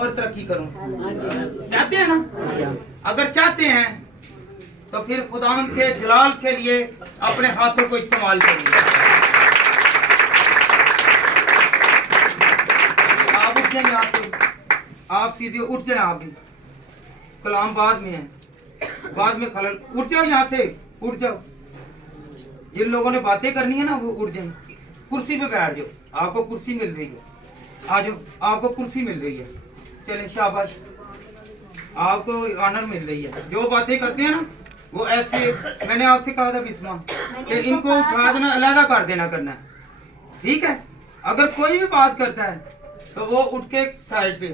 और तरक्की करूं। चाहते हैं ना? अगर चाहते हैं तो फिर खुदावंद के जलाल के लिए अपने हाथों को इस्तेमाल करिए। आप उठ जाए यहाँ से, आप सीधे उठ जाए। आप भी कलाम बाद में है, बाद में खलल। उठ जाओ यहाँ से, उठ जाओ। जिन लोगों ने बातें करनी है ना वो उठ जाए, कुर्सी पे बैठ जाओ। आपको कुर्सी मिल रही है, आ जाओ, आपको कुर्सी मिल रही है। चले शाबाश, आपको ऑनर मिल रही है। जो बातें करते हैं ना वो ऐसे, मैंने आपसे कहा था बिस्मा कि इनको उठा देना, अलग कर देना करना है, ठीक है? अगर कोई भी बात करता है तो वो उठ के साइड पे,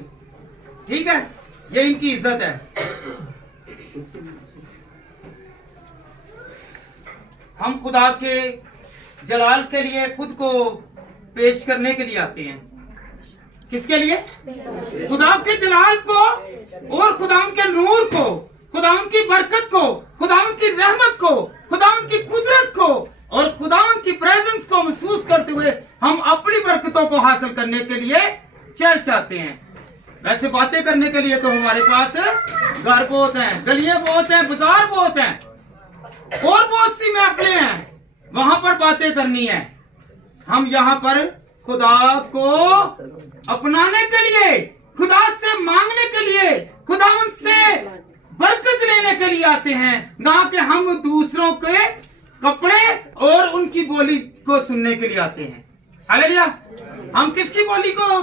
ठीक है? ये इनकी इज्जत है। हम खुदा के जलाल के लिए खुद को पेश करने के लिए आते हैं। किसके लिए? खुदा के जलाल को और खुदा के नूर को, खुदा की बरकत को, खुदा की रहमत को, खुदा की कुदरत को और खुदा की प्रेजेंस को महसूस करते हुए हम अपनी बरकतों को हासिल करने के लिए चर्च आते हैं। वैसे बातें करने के लिए तो हमारे पास घर बहुत हैं, गलियां बहुत हैं, बाजार बहुत हैं और बहुत सी महफिलें हैं, वहां पर बातें करनी है। हम यहाँ पर खुदा को अपनाने के लिए, खुदा से मांगने के लिए, खुदावंद से बरकत लेने के लिए आते हैं, ना कि हम दूसरों के कपड़े और उनकी बोली को सुनने के लिए आते हैं। हालेलुया। हम किसकी बोली को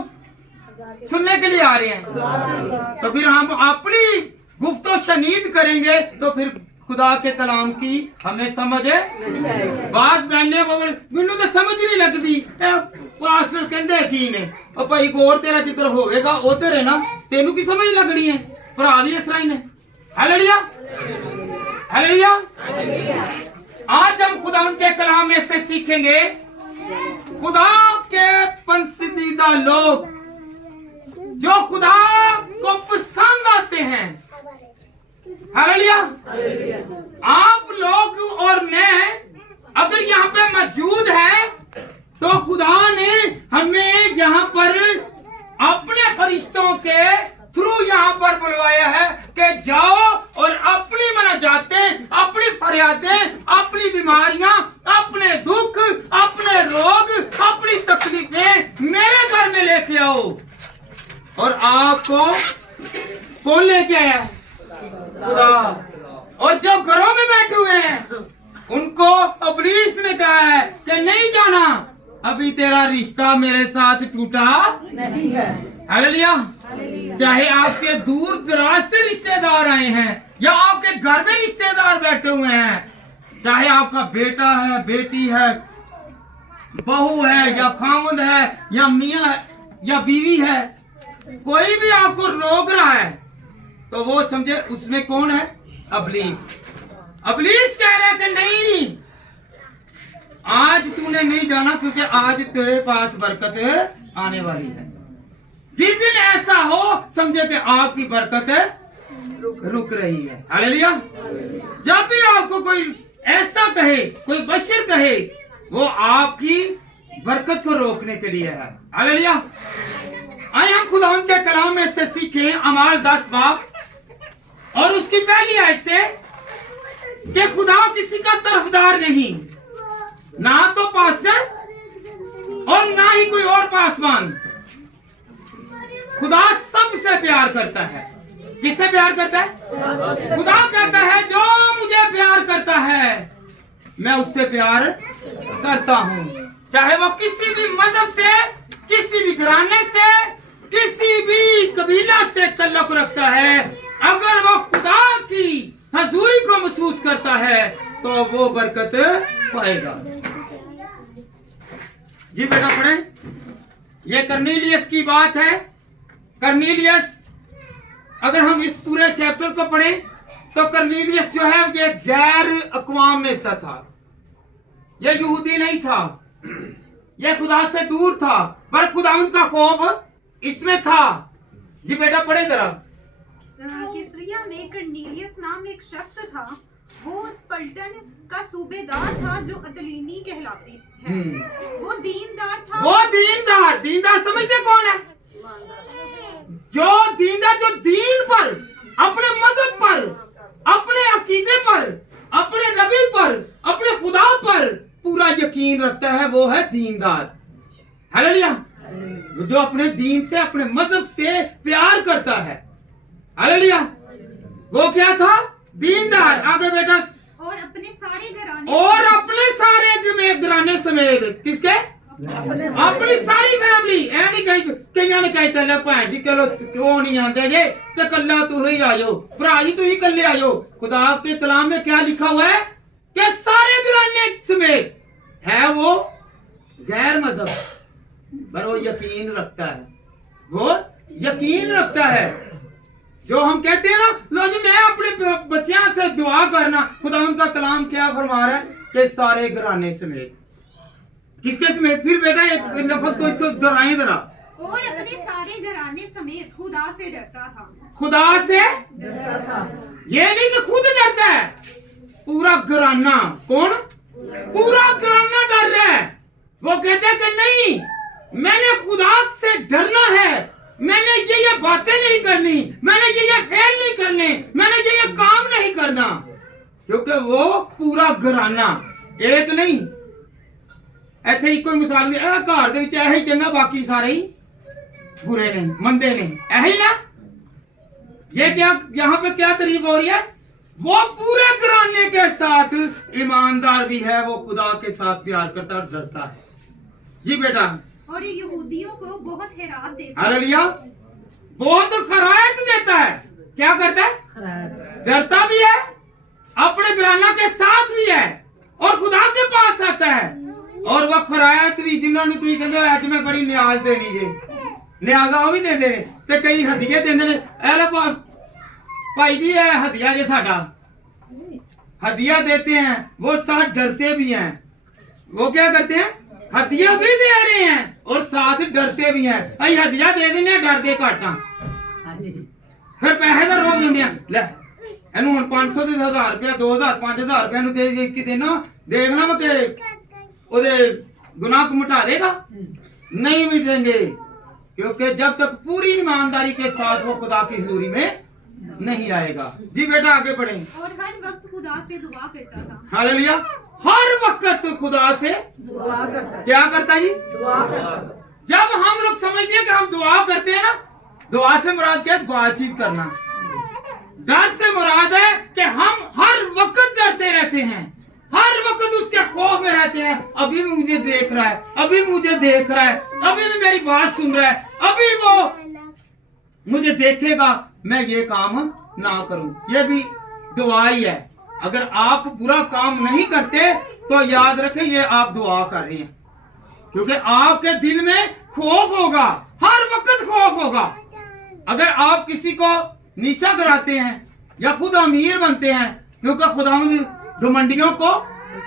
सुनने के लिए आ रहे हैं? तो फिर हम अपनी गुफ्तो शनीद करेंगे तो फिर खुदा के कलाम की हमें समझ है। बाज पहनने मैनू तो समझ नहीं लगती, पास्टर कहते की ने और भाई गोर तेरा जिक्र होवेगा उधर है ना, तेनू की समझ लगनी है? भरा भी इस तरह ही ने। Hallelujah, hallelujah. आज हम खुदा के कलाम में से सीखेंगे खुदा के पसंदीदा लोग जो खुदा को पसंद आते हैं। हालेलुया। आप लोग और मैं अगर यहाँ पे मौजूद है तो खुदा ने हमें यहाँ पर अपने फरिश्तों के थ्रू यहाँ पर बुलवाया है कि जाओ और अपनी मनाजातें, अपनी फरियादें, अपनी बीमारियां, अपने दुख, अपने रोग, अपनी तकलीफें मेरे घर में लेके आओ। और आपको कौन लेके आया? खुदा। और जो घरों में बैठे हुए हैं उनको इब्लीस ने कहा है कि नहीं जाना, अभी तेरा रिश्ता मेरे साथ टूटा नहीं है। हालेलुया। चाहे आपके दूर दराज से रिश्तेदार आए हैं या आपके घर में रिश्तेदार बैठे हुए हैं, चाहे आपका बेटा है, बेटी है, बहू है या खामुंद है या मियाँ है या बीवी है, कोई भी आपको रोक रहा है तो वो समझे उसमें कौन है? इब्लीस। इब्लीस कह रहा है कि नहीं, आज तूने नहीं जाना क्योंकि आज तेरे पास बरकत आने वाली है। जिस दिन ऐसा हो समझे कि आपकी बरकत रुक रही है। हालेलुया। जब भी आपको कोई ऐसा कहे, कोई बशर कहे, वो आपकी बरकत को रोकने के लिए है। हालेलुया। आए हम खुदा के कलाम में से सीखें अमाल 10 बाब और उसकी पहली आयत से कि खुदा किसी का तरफदार नहीं, ना तो पास्टर और ना ही कोई और पासवान। खुदा सबसे प्यार करता है। किससे प्यार करता है? खुदा कहता है जो मुझे प्यार करता है मैं उससे प्यार करता हूँ, चाहे वो किसी भी मजहब से, किसी भी घराने से, किसी भी कबीला से ताल्लुक रखता है। अगर वो खुदा की हजूरी को महसूस करता है तो वो बरकत पाएगा। जी बेटा पढ़े। ये कर्नेलियस की बात है। कर्नेलियस, अगर हम इस पूरे चैप्टर को पढ़ें तो कर्नेलियस जो है ये गैर अक़वाम में से था। ये यहूदी नहीं था, ये खुदा से दूर था, पर खुदावंद का खौफ इसमें था। जी बेटा पढ़े जरा। किसरिया में कर्नेलियस नाम एक शख्स था। वो उस पलटन का सूबेदार था जो अतलीनी कहलाती है। वो दीनदार था। वो दीनदार, दीनदार समझते कौन है? जो दीनदार, जो दीन पर, अपने मजहब पर, अपने अकीदे पर, अपने नबी पर, अपने खुदा पर पूरा यकीन रखता है, वो है दीनदार। हालेलुया। जो अपने दीन से, अपने मजहब से प्यार करता है। हालेलुया। वो क्या था? दीनदार। आगे बेटा। और अपने सारे घराने, और अपने सारे घराने समेत, किसके? अपनी सारी फैमिली। ऐ नहीं कई ने कहते लग भैन जी चलो क्यों नहीं आते जे, तो कल्ला तू ही आयो, भरा जी तू ही कल्ले आयो। खुदा के कलाम में क्या लिखा हुआ है कि सारे घराने समेत है वो गैर मजहब, पर वो यकीन रखता है, वो यकीन रखता है। जो हम कहते हैं ना, लो जी मैं अपने बच्चियों से दुआ करना, खुदा उनका कलाम क्या फरमा रहा है कि सारे घराने समेत। किसके समेत? फिर बेटा एक लफ्ज को इसको दोहराएं जरा। और अपने सारे घराने समेत खुदा से डरता था। खुदा से डरता था। ये नहीं कि खुद डरता है, पूरा घराना। कौन? पूरा घराना डर रहा है। वो कहते हैं कि नहीं, मैंने खुदा से डरना है, मैंने ये बातें नहीं करनी, मैंने ये फेल नहीं करने, मैंने ये काम नहीं करना, क्योंकि वो पूरा घराना। एक नहीं, ਇੱਥੇ ਹੀ ਕੋਈ ਮਿਸਾਲ ਨਹੀਂ, ਇਹ ਘਰ ਦੇ ਵਿੱਚ ਇਹੀ ਚੰਗਾ, ਬਾਕੀ ਸਾਰੇ ही बुरे नहीं, मंदे नहीं, यही ना। ये क्या यहाँ पे क्या तारीफ हो रही है? वो पूरे घराने के साथ ईमानदार भी है, वो खुदा के साथ प्यार करता और डरता है। जी बेटा। और ये यहूदियों को बहुत हैरात देता है। हालेलुया। बहुत खरायत देता है। क्या करता है? डरता भी है, अपने घराना के साथ भी है, और खुदा के पास आता है। और वह खरायत भी जिन्होंने तुम कहते हो अज मैं बड़ी न्याज देनी जे, न्याजा वो भी देंदे ने, ते कई हदिये देंदे ने। ऐले भाई जी ये हदिया जे साडा, हदिया देते हैं, वो साथ डरते भी हैं। वो क्या करते हैं? हदिया भी दे रहे हैं और साथ डरते भी हैं। अई हदिया दे देने, डरदे घट हां, फिर पैसे दा रोक दिंदे हैं। ले ਇਹਨੂੰ ਹੁਣ 500 ਦੇ 1000 ਰੁਪਏ 2000 5000 ਰੁਪਏ ਨੂੰ ਦੇ ਕੇ ਦੇਣਾ, देखना मैं कि ਉਹਦੇ गुनाह को मिटा देगा? नहीं मिटेंगे, क्योंकि जब तक पूरी ईमानदारी के साथ वो खुदा की हुजूरी में नहीं आएगा। जी बेटा आगे बढ़े। और हर वक्त खुदा से दुआ करता था। हालेलुया। हर वक्त खुदा से दुआ करता। क्या करता जी? दुआ करता। जब हम लोग समझते हैं कि हम दुआ करते हैं ना, दुआ से मुराद क्या है? बातचीत करना। डर से मुराद है कि हम हर वक्त डरते रहते हैं, हर वक्त उसके खौफ में रहते हैं। अभी भी मुझे देख रहा है, अभी मुझे देख रहा है, अभी भी मेरी बात सुन रहा है, अभी वो मुझे देखेगा, मैं ये काम ना करूं। ये भी दुआ ही है। अगर आप बुरा काम नहीं करते तो याद रखें ये आप दुआ कर रहे हैं, क्योंकि आपके दिल में खौफ होगा, हर वक्त खौफ होगा। अगर आप किसी को नीचा कराते हैं या खुद अमीर बनते हैं, क्योंकि खुदा घमंडियों को,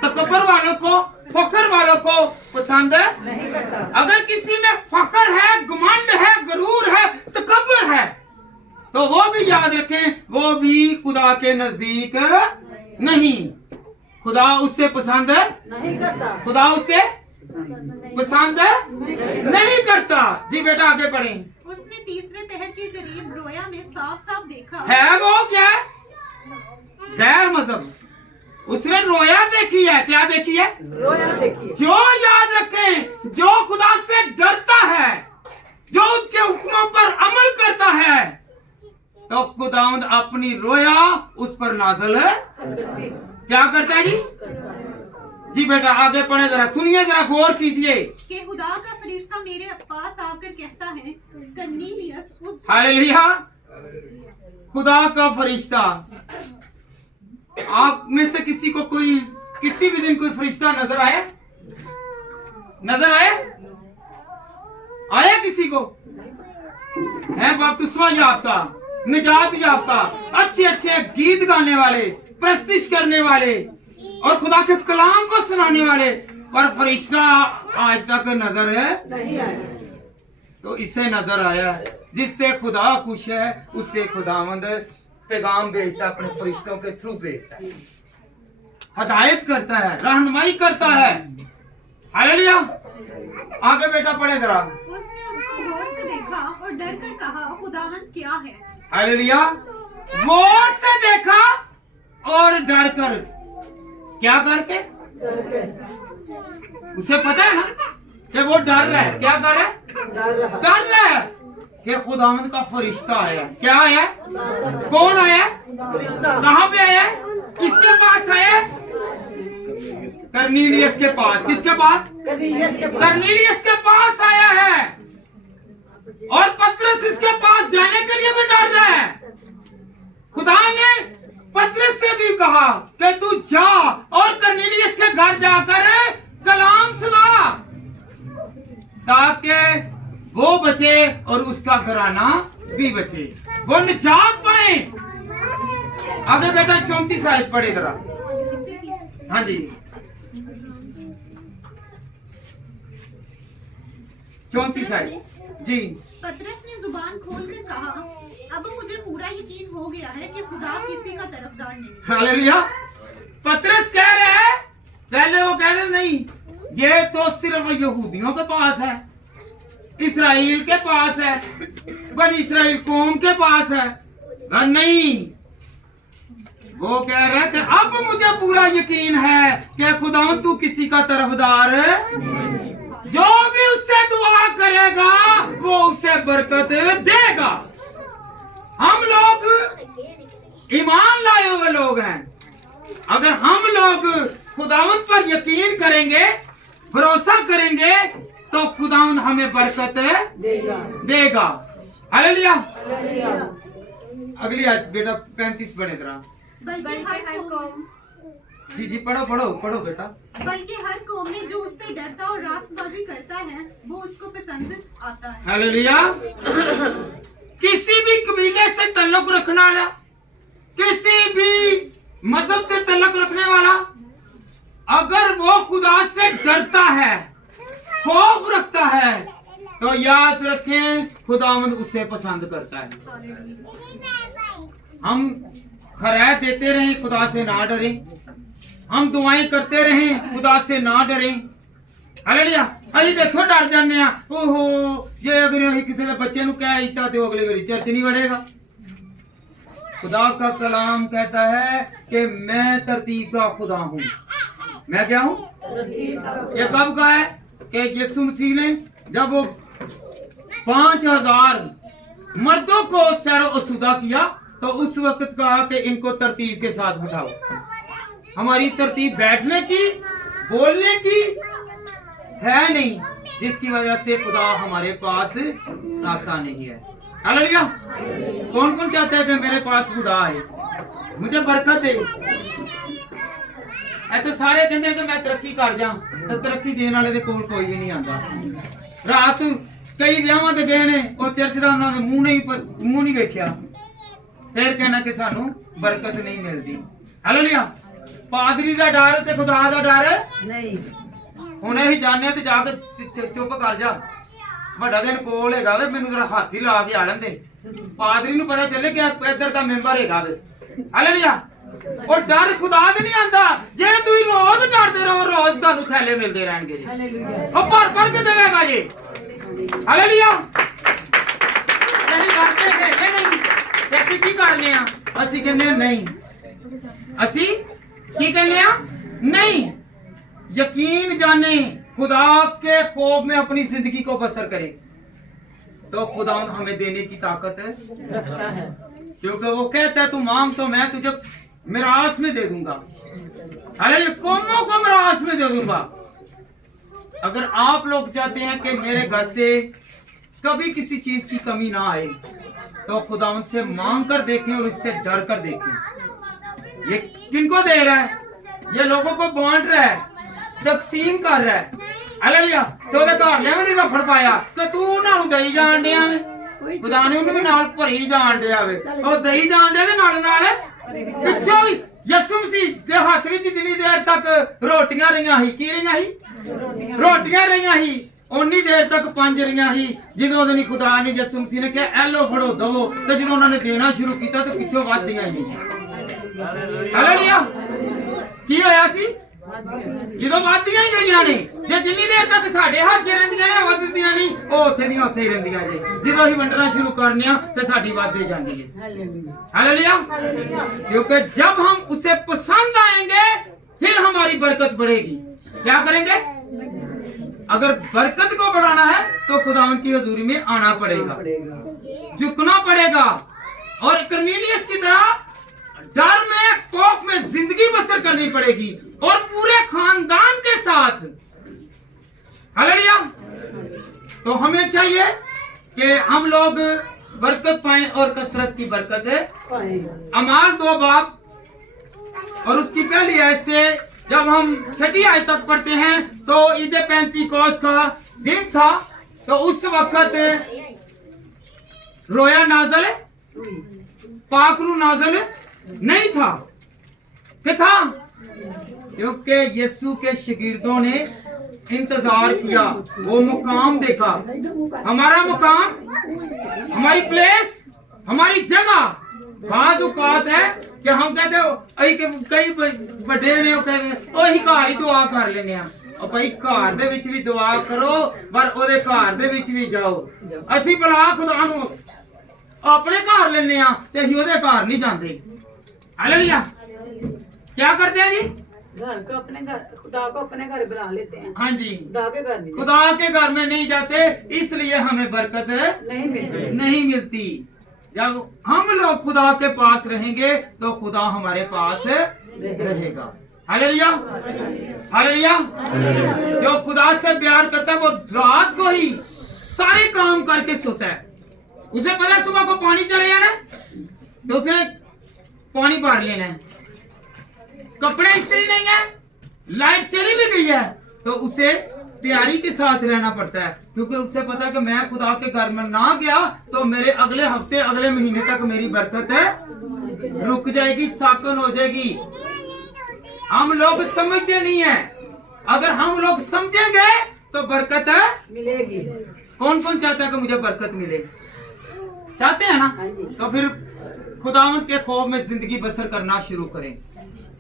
तकब्बर वालों को, फखर वालों को पसंद नहीं करता। अगर किसी में फखर है, घमंड है, गरूर है, तकब्बर है, तो वो भी याद रखें, वो भी खुदा के नजदीक नहीं। खुदा उससे पसंद नहीं करता, खुदा उससे पसंद नहीं करता। जी बेटा आगे पढ़ें। उसने तीसरे पहर के करीब रोया में साफ साफ देखा है वो क्या? गैर मजहब। उसने रोया देखी है। क्या देखी है? रोया देखी। जो याद रखें, जो खुदा से डरता है, जो उसके हुक्मों पर अमल करता है, तो खुदावंद अपनी रोया उस पर नाज़िल क्या करता है जी? जी बेटा आगे पढ़े, जरा सुनिए, जरा गौर कीजिए कि खुदा का फरिश्ता मेरे पास आकर कहता है, कर्नेलियस उस। हालेलुया। खुदा का फरिश्ता। आप में से किसी को कोई किसी भी दिन कोई फरिश्ता नजर आया? नजर आया? आया किसी को? है बपतिस्मा याफ्ता, निजात याफ्ता, अच्छे अच्छे गीत गाने वाले, प्रस्तिश करने वाले और खुदा के कलाम को सुनाने वाले, पर फरिश्ता आज तक नजर नहीं आया। तो इसे नजर आया, जिससे खुदा खुश है उससे खुदावंद पैगाम भेजता, अपने फरिश्तों के थ्रू भेजता है, हदायत करता है, रहनुमाई करता है। हालेलुया। आगे बेटा पढ़े जरा। उसने उसको गौर से देखा और डर कर कहा, खुदावंद क्या है? हालेलुया। गौर से देखा और डर कर, क्या करके? उसे पता है ना कि वो डर रहा है। क्या कर रहा है? डर रहा है कि खुदावंद का फरिश्ता आया। क्या आया? कौन आया? कहाँ पे आया? किसके पास आया? कर्नीलियस के पास। किसके पास? कर्नीलियस के पास आया है। और पतरस इसके पास जाने के लिए भी डर रहा है। खुदा ने पतरस से भी कहा कि तू जा और कर्नीलियस के घर जाकर कलाम सुना, ताकि वो बचे और उसका घराना भी बचे, वो निजात पाए। आगे बेटा 34 आयत पढ़े जरा। हाँ जी 34 आयत जी। पतरस ने जुबान खोलकर कहा, अब मुझे पूरा यकीन हो गया है कि खुदा किसी का तरफदार नहीं। हालेलुया। पतरस कह रहे हैं, पहले वो कह रहे नहीं, ये तो सिर्फ यहूदियों के पास है, इस्राएल के पास है, बनी इस्राएल कौम के पास है। नहीं, वो कह रहा है कि अब मुझे पूरा यकीन है कि खुदावंद तू किसी का तरफदार है। जो भी उससे दुआ करेगा वो उसे बरकत देगा। हम लोग ईमान लाए हुए लोग हैं। अगर हम लोग खुदावंद पर यकीन करेंगे, भरोसा करेंगे, तो खुदावंद हमें बरकत देगा। हालेलुया। अगली आयत बेटा 35 पढ़े जरा। बल्कि हर कौम, जी पढ़ो बेटा। बल्कि हर कौम में जो उससे डरता और रास्तबाजी करता है वो उसको पसंद आता है। हालेलुया। किसी भी कबीले से ताल्लुक रखने वाला, किसी भी मजहब से ताल्लुक रखने वाला, अगर वो खुदा से डरता है, खौफ रखता है, तो याद रखें खुदावंद उसे पसंद करता है। हम खैरात देते रहें, खुदा से ना डरें। हम दुआएं करते रहें, खुदा से ना डरें। हालेलुया। अजी देखो डर जाने, ओहो ये अगर यही किसी के बच्चे नु कह दिता तो अगले बारी चर्च नहीं बढ़ेगा। खुदा का कलाम कहता है कि मैं तरतीब का खुदा हूँ। मैं क्या हूँ? ये कब कहा है? कि यीशु मसीह ने जब वो 5000 मर्दों को सैर-ओ-शुदा किया तो उस वक्त कहा कि इनको तरतीब के साथ बिठाओ। हमारी तरतीब बैठने की, बोलने की है नहीं, जिसकी वजह से खुदा हमारे पास आता नहीं है। हालेलुया। कौन कौन चाहता है कि मेरे पास खुदा आए, मुझे बरकत दे? तो सारे कहते कि मैं तरक्की कर जा, तो तरक्की देने वाले दे कोल कोई भी नहीं आता। रात कई ब्याहां ते गए ने, वो चर्च का उन्होंने मुंह नहीं वेख्या, फिर कहना कि सानू बरकत नहीं मिलती। हालेलुया। पादरी का डर ते खुदा का डर नहीं। हुणे ही जाने ते जाके चुप कर जा, बड़ा दिन कोल हैगा वे, मैनू जरा हाथ ही ला के आ लेंदे, पादरी नू पता चले कि इधर का मेंबर हैगा वे। हालेलुया। और डर खुदा दे नहीं आंदा। जे तुसीं रोज डरदे रहो, रोज तुहानू थैले मिलदे रहणगे जी, और भर के देवेगा जी। हालेलुया। नहीं डरते हैं नहीं, ते असीं की करने आ? असीं कहने नहीं, असीं की कहने आ? नहीं। यकीन जाने, खुदा के खौफ में अपनी जिंदगी को बसर करें, तो खुदा हमें देने की ताकत रखता है। क्योंकि वो कहता है तू मांग तो मैं तुझे मिरास में दे दूंगा। हालेलुया। कौमों को मिरास में दे दूंगा। अगर आप लोग चाहते हैं कि मेरे घर से कभी किसी चीज की कमी ना आए, तो खुदा उनसे मांग कर देखें और उससे डर कर देखें। ये किनको दे रहा है? ये लोगों को बांट रहा है, तकसीम कर रहा है। हालेलुया। तो ओदे घर ने भी नहीं रफड़ पाया कि तू उन्हां नूं दई जाण दिया वे, खुदा ने उन्हें भी नाल भरी जाण दिया वे, और दई जाण दिया ते नाल पिछों भी यीशु मसीह दे हत्थ विच जिन्नी देर तक रोटियां रहियां ही, की रहियां ही? रोटियां रहियां ही, उन्नी देर तक 5 रहियां ही, जदों नहीं खुदा ने यीशु मसीह ने कहा एलो फड़ो दवो, तो जदों उन्होंने देना शुरू किया तो पिछों वधदियां ही। हालेलुया। की होया सी? ਜਦੋਂ ਵੱਧਦੀਆਂ ਹੀ ਗਈਆਂ ਨੇ, ਜੇ ਜਿੰਨੀ ਦੇਰ ਤੱਕ ਸਾਡੇ ਹੱਥ 'ਚ ਰਹਿੰਦੀਆਂ ਨੇ ਵੱਧਦੀਆਂ ਨਹੀਂ, ਉਹ ਉੱਥੇ ਦੀਆਂ ਉੱਥੇ ਹੀ ਰਹਿੰਦੀਆਂ ਜੇ। ਜਦੋਂ ਅਸੀਂ ਵੰਡਣਾ ਸ਼ੁਰੂ करने तो साड़ी बात दे जाती है। हालेलुया। क्योंकि जब हम उसे पसंद आएंगे फिर हमारी बरकत बढ़ेगी। क्या करेंगे? अगर बरकत को बढ़ाना है तो खुदावंद की हजूरी में आना पड़ेगा, झुकना पड़ेगा और कर्नेलियस की तरह डर में खौफ में जिंदगी बसर करनी पड़ेगी और पूरे खानदान के साथ। हालेलुया। तो हमें चाहिए कि हम लोग बरकत पाएं और कसरत की बरकत है। अमाल 2 बाब और उसकी पहली आयत से जब हम 6ठी आयत तक पढ़ते हैं तो ईद पेंतीकोस का दिन था, तो उस वक्त रोया नाजल पाकरू नाजल नहीं था। क्या था? क्योंकि यीशु के शागिर्दों ने इंतजार किया, वो मुकाम देखा। हमारा मुकाम, हमारी प्लेस, हमारी जगह बाज औकात है कि हम कहते हो कई बड़े ने ਉਹੀ ਘਰ ਹੀ ਦੁਆ ਕਰ ਲੈਨੇ ਆ। ਉਹ ਭਾਈ ਘਰ ਦੇ ਵਿੱਚ ਵੀ ਦੁਆ ਕਰੋ ਪਰ ਉਹਦੇ ਘਰ ਦੇ ਵਿੱਚ ਵੀ ਜਾਓ। ਅਸੀਂ ਬਲਾ ਖੁਦਾ ਨੂੰ ਆਪਣੇ ਘਰ ਲੈਨੇ ਆ ਤੇ ਅਸੀਂ ਉਹਦੇ ਘਰ ਨਹੀਂ ਜਾਂਦੇ। हालेलुया। क्या करते हैं जी? घर को अपने घर, खुदा को अपने घर बुला लेते हैं। हाँ जी, खुदा के घर नहीं, खुदा के घर में नहीं जाते, इसलिए हमें बरकत नहीं मिलती। जब हम लोग खुदा के पास रहेंगे तो खुदा हमारे पास रहेगा। हालेलुया। हालेलुया। जो खुदा से प्यार करता है वो रात को ही सारे काम करके सोता है। उसे पता सुबह को पानी चले जाना तो उसे पानी भर लेना है, कपड़े इस्त्री नहीं है, लाइट चली भी गई है तो उसे तैयारी के साथ रहना पड़ता है, क्योंकि उसे पता है कि मैं खुदा के घर में ना गया तो मेरे अगले हफ्ते अगले महीने तक मेरी बरकत रुक जाएगी, साकन हो जाएगी। हम लोग समझते नहीं है, अगर हम लोग समझेंगे तो बरकत मिलेगी। कौन कौन चाहता है कि मुझे बरकत मिले? चाहते हैं ना? तो फिर खुदावंद के खौफ में जिंदगी बसर करना शुरू करें।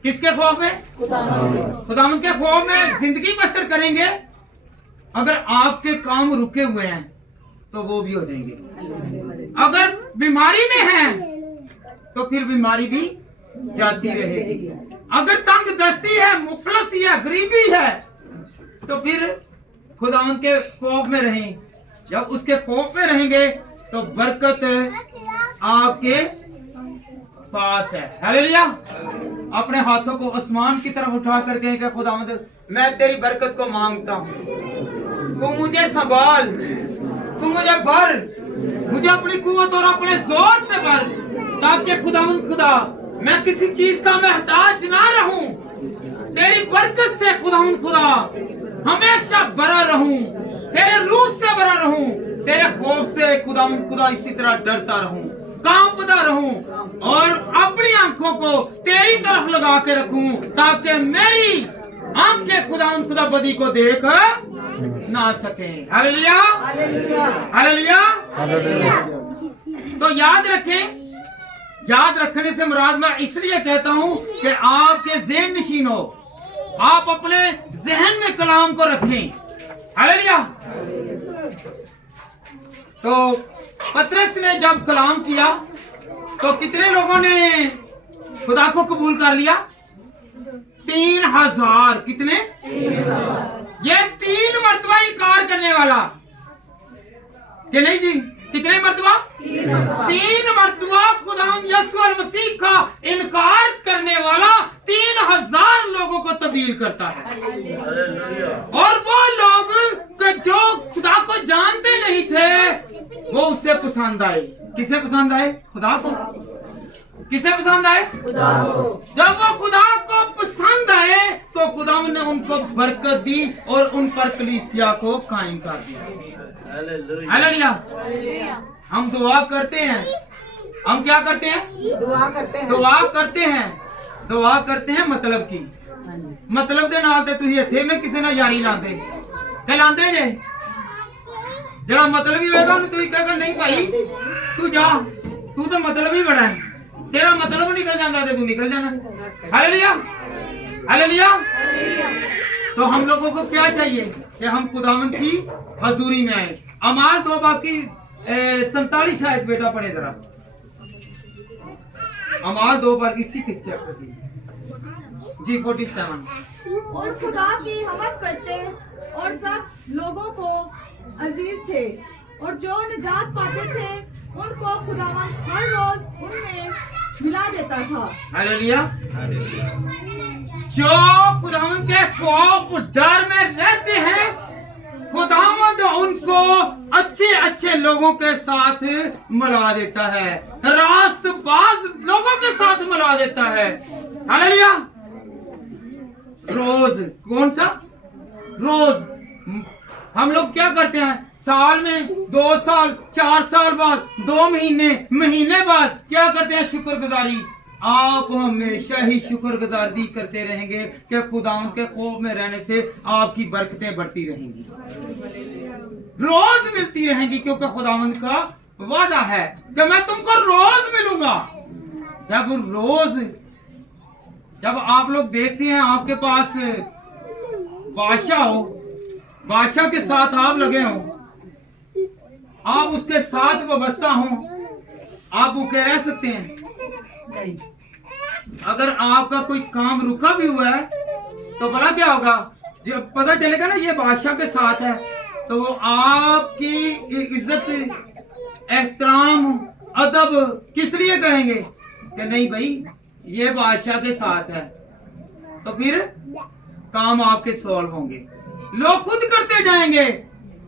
किसके खौफ में? खुदावंद के खौफ में जिंदगी बसर करेंगे। अगर आपके काम रुके हुए हैं तो वो भी हो जाएंगे। अगर बीमारी में हैं तो फिर बीमारी भी जाती रहेगी। अगर तंग दस्ती है, मुफलसी है, गरीबी है तो फिर खुदावंद के खौफ में रहें। जब उसके खौफ में रहेंगे तो बरकत आपके पास है। हालेलुया। अपने हाथों को आसमान की तरफ उठा कर कहें कि खुदावंद मैं तेरी बरकत को मांगता हूँ, तू मुझे संभाल, तू मुझे भर, मुझे अपनी कुव्वत और अपने जोर से भर, ताकि खुदावंद खुदा मैं किसी चीज का मोहताज ना रहूं। तेरी बरकत से खुदावंद खुदा हमेशा भरा रहूं, तेरे रूह से भरा रहूं, तेरे खौफ से खुदावंद खुदा इसी तरह डरता रहूं, कांपता रहूं और अपनी आंखों को तेरी तरफ लगा के रखूं, ताकि मेरी आंखें खुदावंद खुदा बदी को देख ना सके। हालेलुया। हालेलुया। तो याद रखें, याद रखने से मुराद मैं इसलिए कहता हूं कि आपके ज़हन नशीन हो, आप अपने जहन में कलाम को रखें। हालेलुया। तो पतरस ने जब कलाम किया तो कितने लोगों ने खुदा को कबूल कर लिया? 3000। कितने? ये 3 मर्तबा इनकार करने वाला कि नहीं जी? कितने मर्तबा? 3 मर्तबा खुदा यीशु मसीह का इनकार करने वाला 3000 लोगों को तब्दील करता है। और वो लोग जो खुदा को जानते नहीं थे वो उससे पसंद आए। किसे पसंद आए? खुदा को। किसे पसंद आए? खुदा को। जब वो खुदा को पसंद आए तो खुदा ने उनको बरकत दी और उन पर कलीसिया को कायम कर दिया। हालेलुया। हम दुआ करते हैं, हम क्या करते हैं? दुआ करते हैं। दुआ करते हैं, दुआ करते हैं मतलब की, मतलब ਦੇ ਨਾਲ ਤੇ ਤੁਸੀਂ ਇੱਥੇ ਮੈਂ ਕਿਸੇ ਨਾਲ ਯਾਰੀ ਲਾਉਂਦੇ ਕਹਿਲਾਉਂਦੇ ਜੇ। ਜਿਹੜਾ मतलब ही होएगा ਉਹਨੂੰ ਤੁਸੀਂ ਕਹੇਗਾ नहीं भाई तू जा, तू तो मतलब ही बड़ा है, तेरा मतलब निकल जाता तो तू निकल जाना। हालेलुया। हालेलुया। तो हम लोगों को क्या चाहिए कि हम खुदावंद की हजूरी में आए। अमाल 2 बाकी 47 शायद बेटा पढ़े जरा। अमाल 2 बार इसी चैप्टर की जी 47। और खुदा की हमद करते और सब लोगों को अजीज थे, और जो निजात पाते थे उनको खुदावन हर रोज उनमें मिला देता था। हालेलुया। जो खुदावंद के खौफ डर में रहते हैं, खुदावंद उनको अच्छे अच्छे लोगों के साथ मिला देता है, रास्तबाज लोगों के साथ मिला देता है। हालेलुया। रोज कौन सा रोज हम लोग क्या करते हैं, साल में 2 साल 4 साल बाद 2 महीने बाद क्या करते हैं, शुक्रगुजारी। आप हमेशा ही शुक्रगुजारी करते रहेंगे कि खुदावंद के खौफ में रहने से आपकी बरकतें बढ़ती रहेंगी, रोज मिलती रहेंगी, क्योंकि खुदावंद का वादा है कि मैं तुमको रोज मिलूंगा। जब आप लोग देखते हैं आपके पास बादशाह हो, बादशाह के साथ आप लगे हो, आप उसके साथ वाबस्ता हो, आप भूखे रह सकते हैं नहीं। अगर आपका कोई काम रुका भी हुआ है तो भला क्या होगा, जब पता चलेगा ना ये बादशाह के साथ है, तो वो आपकी इज्जत एहतराम अदब किस लिए करेंगे कि नहीं भाई ये बादशाह के साथ है, तो फिर काम आपके सॉल्व होंगे, लोग खुद करते जाएंगे।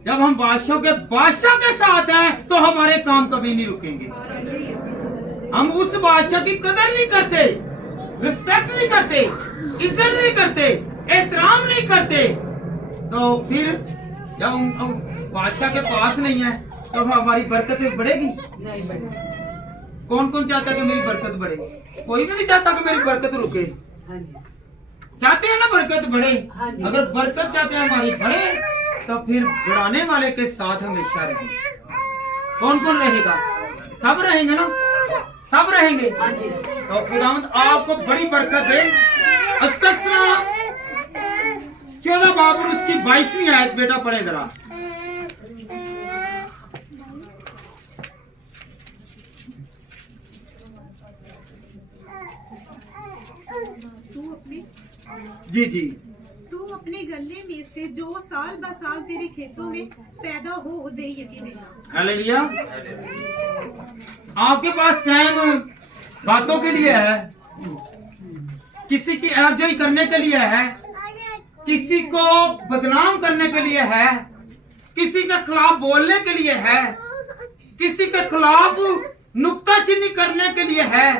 जब हम बादशाह के साथ हैं तो हमारे काम कभी नहीं रुकेंगे। हम उस बादशाह की कदर नहीं करते, रिस्पेक्ट नहीं करते, इज्जत नहीं करते, एहतराम नहीं करते, तो फिर जब हम बादशाह के पास नहीं है तो हमारी बरकत बढ़ेगी नहीं बढ़ेगी। कौन कौन चाहता है कि मेरी बरकत बढ़े? कोई भी नहीं चाहता कि मेरी बरकत रुके। चाहते हैं ना बरकत बढ़े। अगर बरकत चाहते हैं हमारी बढ़े तो फिर बढ़ाने वाले के साथ हमेशा रहेंगे। कौन कौन रहेगा? सब रहेंगे ना, सब रहेंगे। तो खुदावंद आपको बड़ी बरकत दे। अस्तिस्रा 14 बाब और उसकी 22वीं आयत बेटा पढ़े जरा। जी जी। तू अपने गले में से जो साल ब साल तेरे खेतों में पैदा हो दे यकीन। हालेलुया। आपके पास टाइम बातों के लिए है, किसी की एवजही करने के लिए है, किसी को बदनाम करने के लिए है, किसी के खिलाफ बोलने के लिए है, किसी के खिलाफ नुक्ताचीनी करने के लिए है।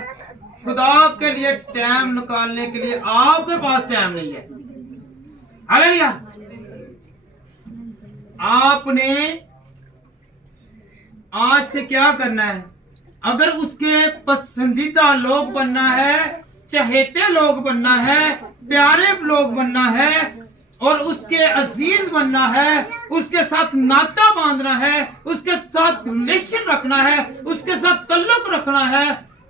खुदा के लिए टाइम निकालने के लिए आपके पास टाइम नहीं है। हालेलुया। आपने आज से क्या करना है? अगर उसके पसंदीदा लोग बनना है, चहेते लोग बनना है, प्यारे लोग बनना है और उसके अजीज बनना है, उसके साथ नाता बांधना है, उसके साथ रिलेशन रखना है, उसके साथ ताल्लुक रखना है,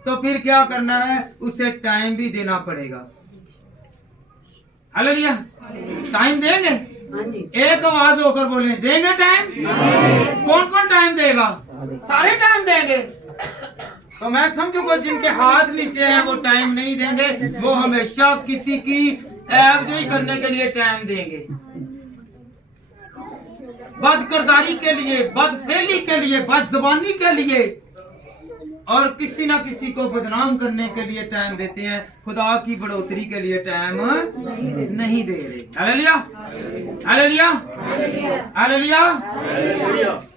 तो फिर क्या करना है? उसे टाइम भी देना पड़ेगा। हालेलुया। टाइम देंगे? एक आवाज होकर बोले, देंगे टाइम? कौन कौन टाइम देगा? सारे टाइम देंगे। तो मैं समझूंगा जिनके हाथ नीचे हैं वो टाइम नहीं देंगे, वो हमेशा किसी की एवजही करने के लिए टाइम देंगे, बदकिरदारी के लिए, बदफेली के लिए, बदजुबानी के लिए और किसी ना किसी को बदनाम करने के लिए टाइम देते हैं। खुदा की बढ़ोतरी के लिए टाइम नहीं दे रहे। हालेलुया। हालेलुया। हालेलुया।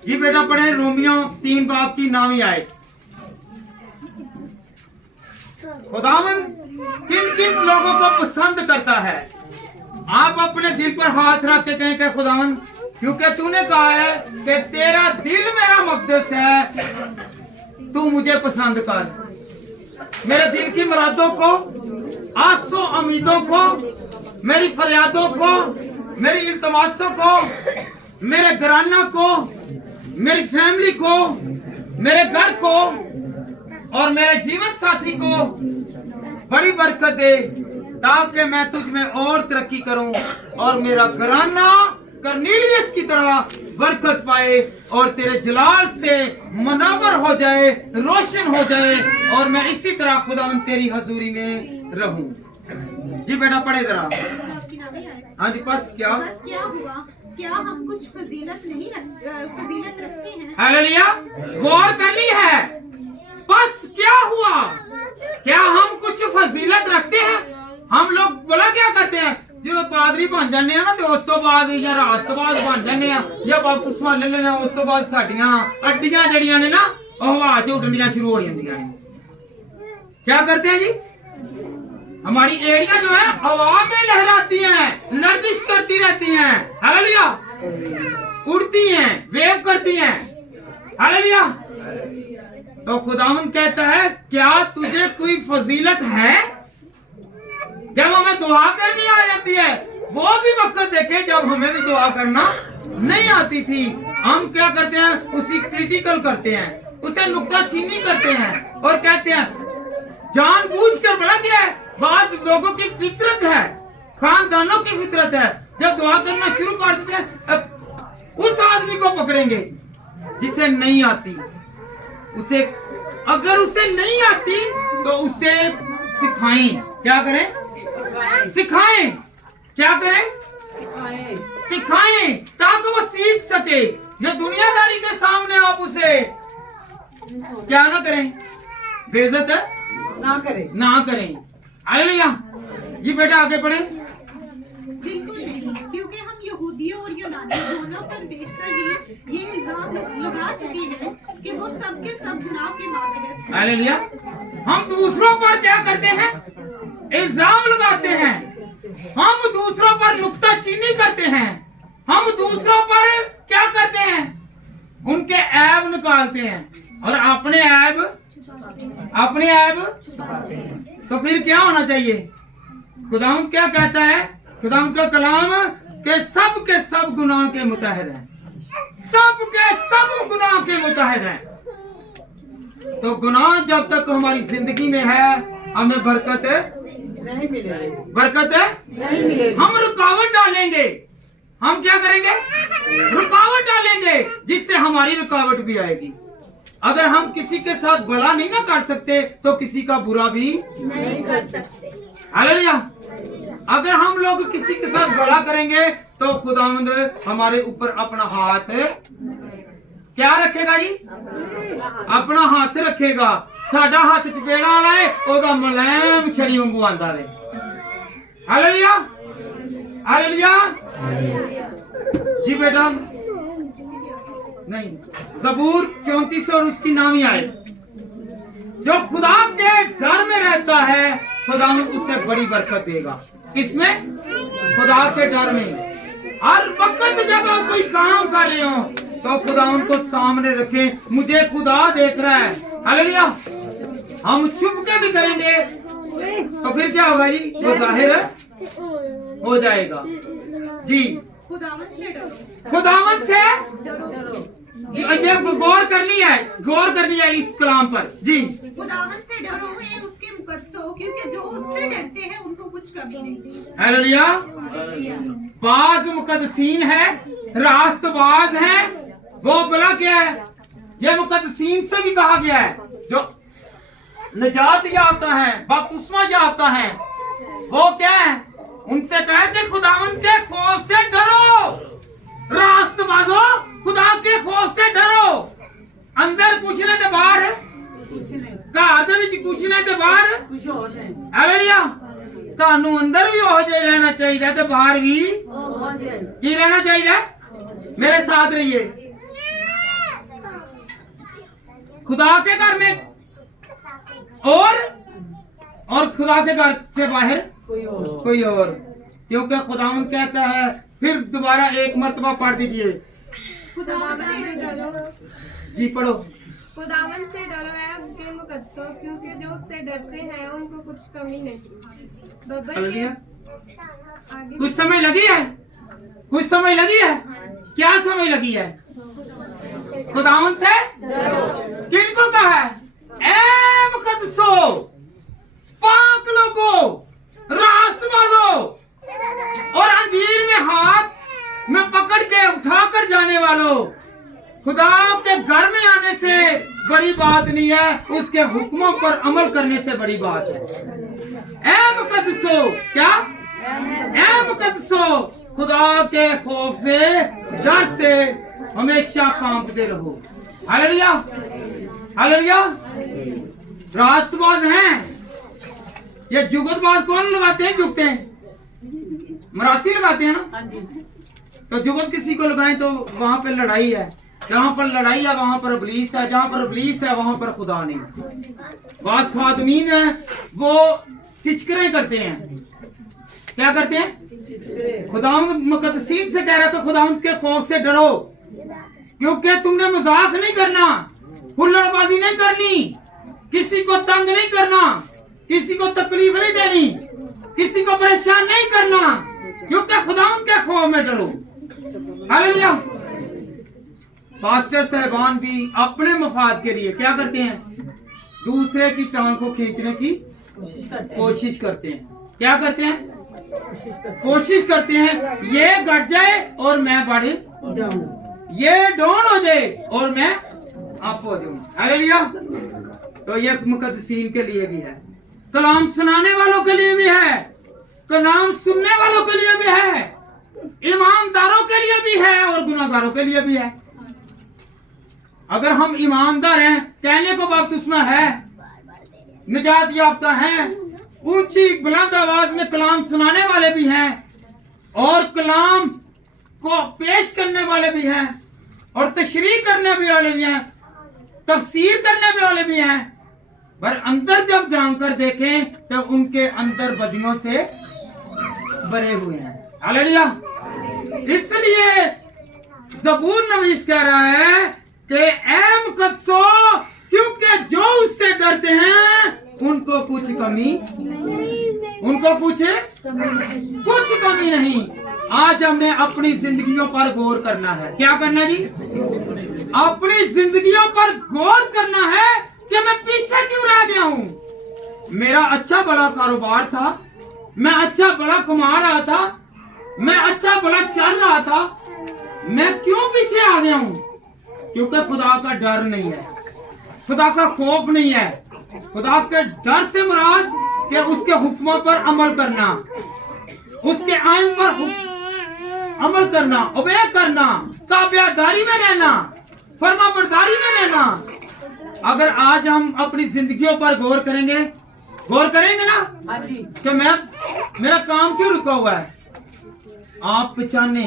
जी बेटा पढ़े रोमियो 3 बाब की 9वीं आयत। खुदावन किन किन लोगों को पसंद करता है? आप अपने दिल पर हाथ रख के कहें कि खुदावन, क्योंकि तूने कहा है कि तेरा दिल मेरा मकदस है, तू मुझे पसंद कर। मेरे दिल की मुरादों को, आसों उम्मीदों को, मेरी फरियादों को, मेरी इल्तमासों को, मेरे घराना को, मेरी फैमिली को, मेरे घर को और मेरे जीवन साथी को बड़ी बरकत दे। ताकि मैं तुझ में और तरक्की करूं और मेरा घराना कर्नेलियस की तरह बरकत पाए और तेरे जलाल से मुनव्वर हो जाए, रोशन हो जाए और मैं इसी तरह खुदा तेरी हजूरी में रहूं। जी बेटा पढ़े जरा। हाँ जी, बस क्या हुआ? क्या हम कुछ फजीलत रखते हैं? हालेलुया, गौर कर ली है। बस क्या हुआ? क्या हम कुछ फजीलत रखते हैं? हम लोग बोला क्या करते हैं, जो पादरी बन जाने हैं ना तो उस तो बाद या रास्तबाज बन जाने हैं या बपतिस्मा ले लेना, उस तो बाद साडियां अड्डियां जड़ियां ने ना हवा च उड़नियां शुरू हो जांदियां ने। क्या करते हैं जी? हमारी एड़ियां जो है हवा में लहराती हैं, लर्जिश करती रहती हैं। हालेलुया, उड़ती हैं, वेव करती हैं। हालेलुया। तो खुदावन कहता है क्या तुझे कोई फजीलत है? जब हमें दुआ करनी आ जाती है, वो भी वक्त देखे जब हमें भी दुआ करना नहीं आती थी, हम क्या करते हैं, उसी क्रिटिकल करते हैं, उसे नुक्ताचीनी करते हैं और कहते हैं जानबूझकर बड़ा क्या है। बाद लोगों की फितरत है, खानदानों की फितरत है, जब दुआ करना शुरू कर देते हैं उस आदमी को पकड़ेंगे जिसे नहीं आती। उसे अगर उसे नहीं आती तो उसे सिखाएं। क्या करें? सिखाएं। क्या करें? सिखाएं ताकि वो सीख सके। जब दुनियादारी के सामने आप उसे क्या ना करें, बेइज्जत ना करें। हालेलुया। जी बेटा आगे पढ़े। बिल्कुल नहीं, क्योंकि हम यहूदियों और यूनानी दोनों पर बेशतर ही ये इल्जाम लगा चुके हैं कि वो सबके सब गुनाह के मालिक हैं। हालेलुया। हम दूसरों पर क्या करते हैं? इल्जाम लगाते हैं। हम दूसरों पर नुक्ताचीनी करते हैं। हम दूसरों पर क्या करते हैं? उनके ऐब निकालते हैं और अपने ऐब तो फिर क्या होना चाहिए? खुदावंद क्या कहता है? खुदावंद का कलाम के सब गुनाह के मुतहद हैं। सब के सब गुनाह के मुतहद हैं। तो गुनाह जब तक हमारी जिंदगी में है हमें बरकत नहीं मिलेगी। हम रुकावट डालेंगे। हम क्या करेंगे? रुकावट डालेंगे, जिससे हमारी रुकावट भी आएगी। अगर हम किसी के साथ भला नहीं ना कर सकते तो किसी का बुरा भी नहीं कर सकते। हालेलुया। अगर हम लोग किसी के साथ भला करेंगे तो खुदावंद हमारे ऊपर अपना हाथ क्या रखेगा जी? अपना हाथ रखेगा। साडा हाथ चपेड़ा वाला है, ओदा मलैम छड़ी वांगू आंदा वे। Hallelujah, hallelujah. जी बेटा नहीं, ज़बूर 34 और उसकी नामी आए। जो खुदा के डर में रहता है खुदा उससे बड़ी बरकत देगा। किसमें? खुदा के डर में। हर वक्त जब आप कोई काम कर रहे हो तो खुदा उनको सामने रखें, मुझे खुदा देख रहा है। हालेलुया। हम छुप के भी करेंगे तो फिर क्या होगा जी? वो जाहिर हो जाएगा। जी खुदावंद से डरो। खुदावंद से जी, ये गौर करनी है इस कलाम पर। जी खुदावंद से डरो है उसके मुकद्दसों, क्योंकि जो उससे डरते हैं उनको कुछ कमी नहीं। हालेलुया। बाज मुकद्दसीन है, रास्तबाज है, वो भला क्या है? ये मुकद्दसीन से भी कहा गया है जो निजात याफ्ता है, बपतिस्मा याफ्ता है। वो क्या है? उनसे कहे कि खुदावंद के खौफ से डरो। रास्तबाजो खुदा के खौफ से डरो। अंदर कुछ नहीं तो बाहर, घर दे विच कुछ नहीं तो बाहर कुछ हो जाए। हालेलुया। तानू अंदर भी हो जाए रहना चाहिए तो बाहर भी की रहना चाहिए। मेरे साथ रहिए। खुदा के घर में और खुदा के घर से बाहर कोई और। क्योंकि खुदावंद कहता है, फिर दोबारा एक मर्तबा पढ़ दीजिए। खुदावंद से डरो। जी पढ़ो। खुदावन से डरो है उसके मुकद्दसों, क्योंकि जो उससे डरते हैं उनको कुछ कमी नहीं। बब्बर के आगे कुछ समय लगी है? कुछ समय लगी है? क्या समय लगी है? खुदावन से किनको कहा है? ए मुकद्दसों, पाक लोगों, रास्त बात नहीं है, उसके हुक्मों पर अमल करने से बड़ी बात है। ऐ मुकद्दसो, क्या ऐ मुकद्दसो, खुदा के खौफ से, डर से हमेशा कांपते रहो। Hallelujah, hallelujah. रास्तबाज हैं ये, जुगतबाज कौन लगाते हैं? जुगते हैं, मरासी लगाते हैं ना। हाँ जी। तो जुगत किसी को लगाएं तो वहां पर लड़ाई है, जहां पर लड़ाई है वहां पर इब्लीस है, जहां पर इब्लीस है वहां पर खुदा नहीं। बास खादमीन है वो टिचकरें करते हैं, क्या करते हैं? खुदा मुकद्दसीन से कह रहा है तो खुदा के खौफ से डरो, क्योंकि तुमने मजाक नहीं करना, हुल्लड़बाजी नहीं करनी, किसी को तंग नहीं करना, किसी को तकलीफ नहीं देनी, किसी को परेशान नहीं करना, क्योंकि खुदा के खौफ में डरो। हालेलुया। पास्टर साहबान भी अपने मफाद के लिए क्या करते हैं? दूसरे की टांग को खींचने की कोशिश करते हैं। क्या करते हैं? कोशिश करते हैं ये घट जाए और मैं बढ़ जाऊं, ये डाउन हो जाए और मैं अप हो जाऊं। हालेलुया। तो ये मुकद्दसीन के लिए भी है, कलाम सुनाने वालों के लिए भी है, कलाम सुनने वालों के लिए भी है, ईमानदारों के लिए भी है और गुनाहगारों के लिए भी है। अगर हम ईमानदार हैं, कहने को बपतिस्मा है, निजात याफ्ता हैं, ऊंची बुलंद आवाज में कलाम सुनाने वाले भी हैं और कलाम को पेश करने वाले भी हैं और तशरीह करने भी वाले भी हैं, तफसीर करने भी वाले भी हैं, पर अंदर जब जानकर देखें तो उनके अंदर बदियों से भरे हुए हैं। हालेलुया। इसलिए ज़बूर नवीस कह रहा है कि ऐ मुकद्दसो, क्योंकि जो उससे डरते हैं उनको कुछ कमी, उनको कुछ कमी नहीं। आज हमने अपनी जिंदगियों पर गौर करना है। क्या करना जी? अपनी जिंदगियों पर गौर करना है कि मैं पीछे क्यों रह गया हूँ। मेरा अच्छा बड़ा कारोबार था, मैं अच्छा बड़ा कमा रहा था, मैं अच्छा बड़ा चल रहा था, मैं क्यों पीछे आ गया हूँ? क्योंकि खुदा का डर नहीं है, खुदा का खौफ नहीं है। खुदा के डर से मुराद कि उसके हुक्मों पर अमल करना, उसके आइन पर अमल करना, ओबे करना, ताबियादारी में रहना, फरमाबरदारी में रहना। अगर आज हम अपनी जिंदगियों पर गौर करेंगे ना, हाँ जी। तो मेरा काम क्यों रुका हुआ है? आप पहचाने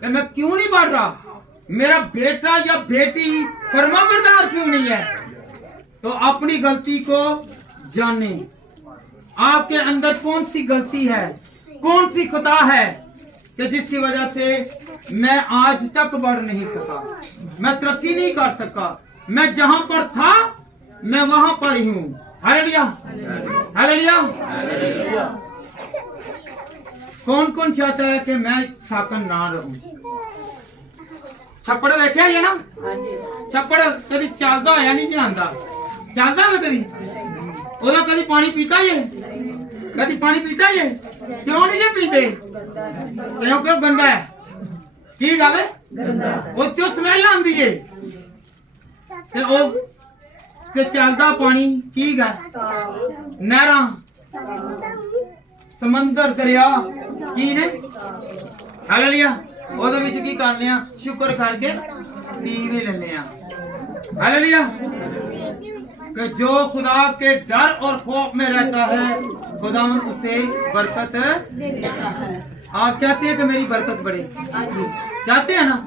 कि मैं क्यों नहीं बढ़ रहा, मेरा बेटा या बेटी फरमाबरदार क्यों नहीं है? तो अपनी गलती को जाने, आपके अंदर कौन सी गलती है, कौन सी खता है कि जिसकी वजह से मैं आज तक बढ़ नहीं सका, मैं तरक्की नहीं कर सका, मैं जहां पर था मैं वहां पर ही हूँ। Hallelujah, hallelujah. कौन कौन चाहता है कि मैं साकन ना रहूं? छप्पड़ देखा है ना, हाँ जी। छप्पड़ कभी चलता होया नहीं जलांदा, चलता है कभी ओदा कभी पानी पीता ही है, कभी पानी पीता ही है। क्यों नहीं जे पीते? क्यों गंदा है। की गल है? वो चो स्मैल आंदी है ते ओ ते चलदा पानी की गल, नहरा, समंदर, दरिया की ने। हालेलुया। ਉਹਦੇ ਵਿੱਚ ਕੀ ਕਰਨੇ ਆ? ਸ਼ੁਕਰ ਕਰਕੇ पी भी लेने आ। हालेलुया। कि जो खुदा के डर और खौफ में रहता है खुदा उसे बरकत देता है। आप चाहते हैं कि मेरी बरकत बढ़े? चाहते हैं ना?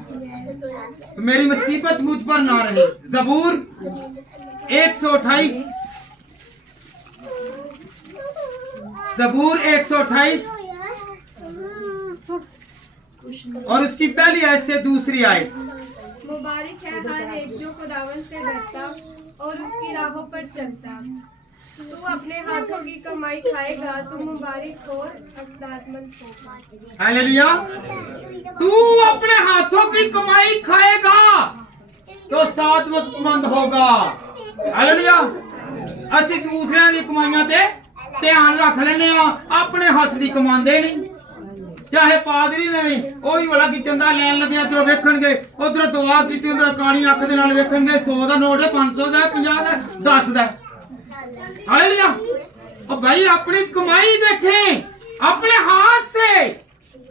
तो मेरी मुसीबत मुझ पर ना रहे। ज़बूर 128, ज़बूर 128 और उसकी पहली आयत से दूसरी आयत। मुबारक है हर एक जो खुदावन से डरता और उसकी राहों पर चलता। तू अपने हाथों की कमाई खाएगा, तू मुबारक और हस्तात्मंद होगा। हालेलुया। तू अपने हाथों की कमाई खाएगा तो सादमंद होगा। हालेलुया। ਅਸੀਂ ਦੂਸਰਿਆਂ ਦੀ ਕਮਾਈਆਂ ਤੇ ਧਿਆਨ ਰੱਖ ਲੈਨੇ ਆ, ਆਪਣੇ ਹੱਥ ਦੀ ਕਮਾਉਂਦੇ ਨਹੀਂ। चाहे पादरी ने भी वही वाला कि चंदा लैन लगे इधर वेखणगे उधर दुआ की उधर काली अख दे नाल वेखणगे 100 का नोट है 500 का 50 का 10 का हालेलुया। और भाई अपनी कमाई देखें अपने हाथ से।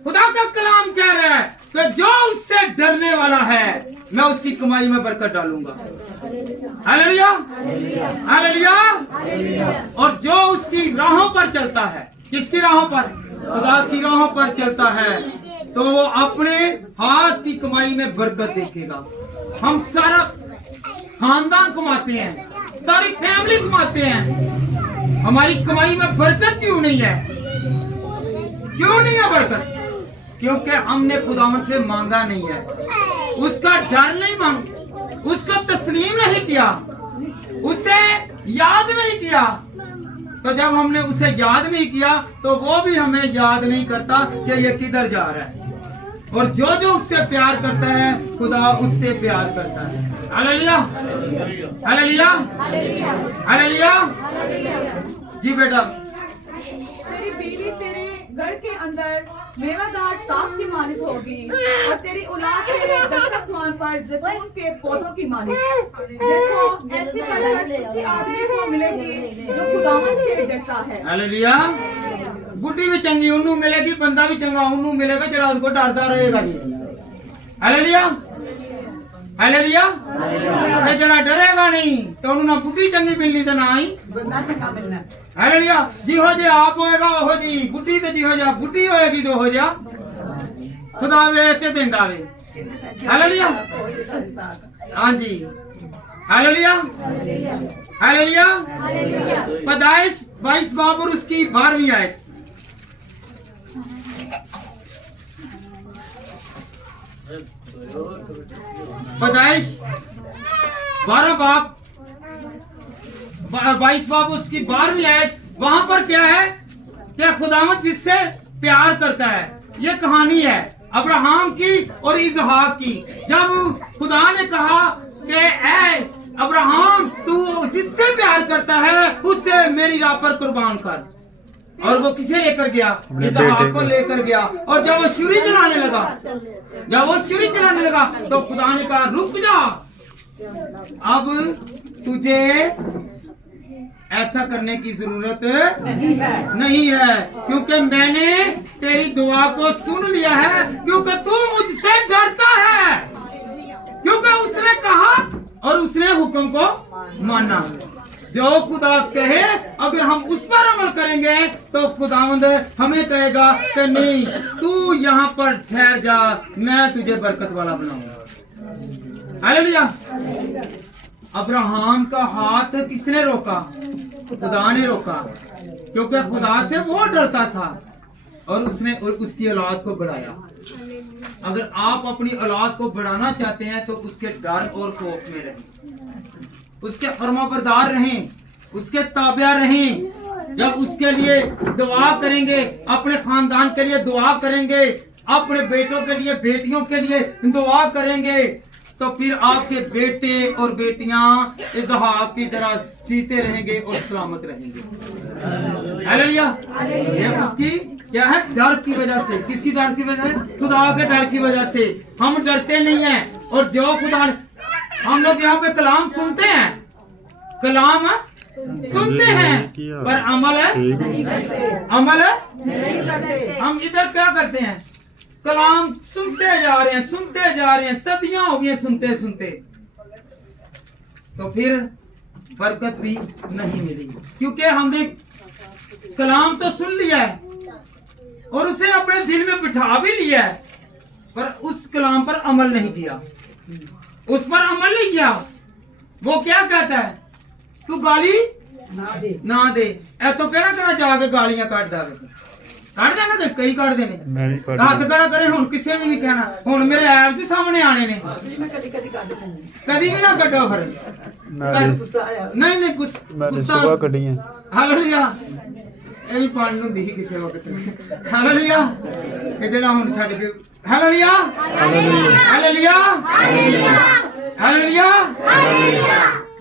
खुदा का कलाम कह रहा है कि जो उससे डरने वाला है मैं उसकी कमाई में बरकत डालूंगा। Hallelujah hallelujah. और जो उसकी राहों पर चलता है, किसकी राहों पर? खुदा की राहों पर चलता है तो वो अपने हाथ की कमाई में बरकत देखेगा। हम सारा खानदान कमाते हैं, सारी फैमिली कमाते हैं, हमारी कमाई में बरकत क्यों नहीं है? क्यों नहीं है बरकत? क्योंकि हमने खुदावन से मांगा नहीं है, उसका डर नहीं मांगा, उसको तस्लीम नहीं किया, उसे याद नहीं किया। तो जब हमने उसे याद नहीं किया तो वो भी हमें याद नहीं करता कि ये किधर जा रहा है। और जो जो उससे प्यार करता है खुदा उससे प्यार करता है। Hallelujah hallelujah hallelujah. जी बेटा। तेरी बीवी तेरे घर के अंदर मेवादार ताक की मालिक होगी और तेरी औलाद तेरे दस्तरखान पर जैतून के पौधों की मालिक। देखो ऐसी बरकत किसी आदमी को मिलेगी जो खुदावंद से डरता है। हालेलुया। बुढ़ी भी चंगी उन्नू मिलेगी, बंदा भी चंगा उन्नू मिलेगा जरा उसको डरता रहेगा जी। Hallelujah hallelujah. जरा डरेगा नहीं तो उन्होंने ना बुढ़ी चंगी मिलनी तो ना ही बंदा चंगा मिलना। हालेलुया। जिहो जे आप होएगा ओहो जी बुढ़ी ते जिहो जा बुढ़ी होएगी तो हो जा खुदा वेख के देंदा वे। हालेलुया हाँ जी हालेलुया हालेलुया। पैदाइश 22 बाब और उसकी 12वीं आयत। पैदाइश 12 बाब 22 बाब उसकी 12वीं आयत। वहां पर क्या है कि खुदावंद जिससे प्यार करता है, ये कहानी है अब्राहम की और इसहाक की। जब खुदा ने कहा कि ऐ अब्राहम तू जिससे प्यार करता है उससे मेरी राह पर कुर्बान कर, और वो किसे लेकर गया? इसहाक को लेकर गया। और जब वो छुरी चलाने लगा तो खुदा ने कहा रुक जा, अब तुझे ऐसा करने की जरूरत नहीं है क्योंकि मैंने तेरी दुआ को सुन लिया है, क्योंकि तू मुझसे डरता है। क्योंकि उसने कहा और उसने हुक्म को माना। जो खुदा कहे अगर हम उस पर अमल करेंगे तो खुदावंद हमें कहेगा कि नहीं तू यहाँ पर ठहर जा, मैं तुझे बरकत वाला बनाऊंगा। हालेलुया। अब्राहम का हाथ किसने रोका? खुदा ने रोका, क्योंकि खुदा से वो डरता था और उसने उसकी औलाद को बढ़ाया। अगर आप अपनी औलाद को बढ़ाना चाहते हैं तो उसके डर और खौफ में रहें, उसके फरमाबरदार रहें, उसके ताबिया रहें। जब उसके लिए दुआ करेंगे, अपने खानदान के लिए दुआ करेंगे, अपने बेटों के लिए बेटियों के लिए दुआ करेंगे, तो फिर आपके बेटे और बेटियां इसहाक की तरह जीते रहेंगे और सलामत रहेंगे। हालेलुया। ये उसकी क्या है? डर की वजह से। किसकी डर की वजह से? खुदा के डर की वजह से। हम डरते नहीं हैं। और जो खुदा, हम लोग यहाँ पे कलाम सुनते हैं, कलाम सुनते हैं पर अमल हम इधर क्या करते हैं? कलाम सुनते जा रहे हैं, सदियां हो गई सुनते सुनते, तो फिर बरकत भी नहीं मिली। क्योंकि हमने कलाम तो सुन लिया है और उसे अपने दिल में बिठा भी लिया है, पर उस कलाम पर अमल नहीं किया, उस पर अमल नहीं किया। वो क्या कहता है? तू गाली ना दे। ए तो कहना जाके गालियां काट देना तो कई काट देने, हाथ खड़ा करे। हुण किसे भी नहीं कहना, हुण मेरे ऐप से सामने आने ने, कदी भी ना कटो फिर। नहीं गुस्सा कड़ी है। हालेलुया। ਇਹ ਵੀ ਪਾਣ ਨੂੰ ਦੀ ਕਿਸੇ ਵਕਤ। ਹਾਲੇਲੂया। ਇਹ ਜਿਹੜਾ ਹੁਣ ਛੱਡ ਕੇ हालेलुया हालेलुया हालेलुया।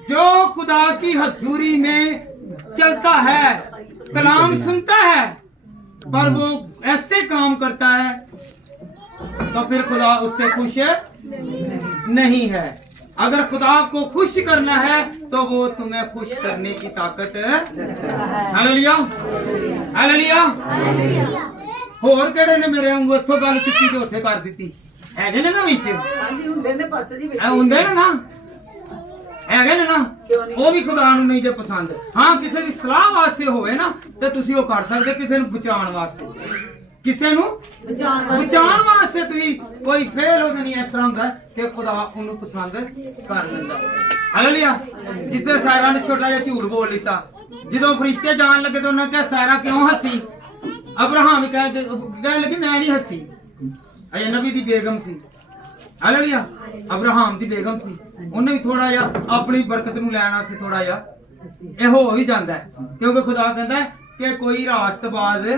जो खुदा की हजूरी में चलता है, कलाम सुनता है, पर वो ऐसे काम करता है तो फिर खुदा उससे खुश नहीं है। अगर खुदा को खुश करना है तो वो तुम्हें खुश करने की ताकत है। Hallelujah hallelujah. होर केड़े ने मेरे वांगू इत्थों गल चुकी ते उत्थे कर दित्ती हैगे ने ना विच ਹਾਂਜੀ ਹੁੰਦੇ ਨੇ ਪਾਸਟਰ ਜੀ ਵਿੱਚ ਇਹ ਹੁੰਦੇ ਨੇ ਨਾ ਹੈਗੇ ਨੇ ਨਾ ਉਹ ਵੀ ਖੁਦਾ ਨੂੰ ਨਹੀਂ ਜੇ ਪਸੰਦ। ਹਾਂ ਕਿਸੇ ਦੀ ਸਲਾਹ ਵਾਸਤੇ ਹੋਵੇ ਨਾ ਤੇ ਤੁਸੀਂ ਉਹ ਕਰ ਸਕਦੇ, ਕਿਸੇ ਨੂੰ ਬਚਾਉਣ ਵਾਸਤੇ, ਕਿਸੇ ਨੂੰ ਬਚਾਉਣ ਵਾਸਤੇ ਤੁਸੀਂ ਕੋਈ ਫੇਲ ਹੋ ਨਹੀਂ। ਇਸ ਤਰ੍ਹਾਂ ਹੁੰਦਾ ਕਿ ਖੁਦਾ ਉਹਨੂੰ ਪਸੰਦ ਕਰ ਲੈਂਦਾ। ਹਾਲੇਲੂਇਆ। ਜਿਸ ਤਰ੍ਹਾਂ ਸਾਇਰਾ ਨੇ ਛੋਟਾ ਜਿਹਾ ਝੂਠ ਬੋਲ ਲਿੱਤਾ, ਜਦੋਂ ਫਰਿਸ਼ਤੇ ਜਾਣ ਲੱਗੇ ਤਾਂ ਉਹਨਾਂ ਕਿਹਾ ਸਾਇਰਾ ਕਿਉਂ ਹੱਸੀ? ਅਬਰਾਹਮ ਕਹਿਣ ਲੱਗੇ ਮੈਂ ਨਹੀਂ ਹੱਸੀ। ਇਹ ਨਬੀ ਦੀ ਬੇਗਮ ਸੀ। ਹਾਲੇਲੂਇਆ। ਅਬਰਾਹਮ ਦੀ ਬੇਗਮ ਸੀ। ਉਹਨੇ ਵੀ ਥੋੜਾ ਜਿਹਾ ਆਪਣੀ ਬਰਕਤ ਨੂੰ ਲੈਣ ਵਾਸਤੇ ਥੋੜਾ ਜਿਹਾ ਇਹ ਹੋ ਵੀ ਜਾਂਦਾ ਹੈ, ਕਿਉਂਕਿ ਖੁਦਾ ਕਹਿੰਦਾ ਹੈ ਕਿ ਕੋਈ ਰਾਸਤਬਾਜ਼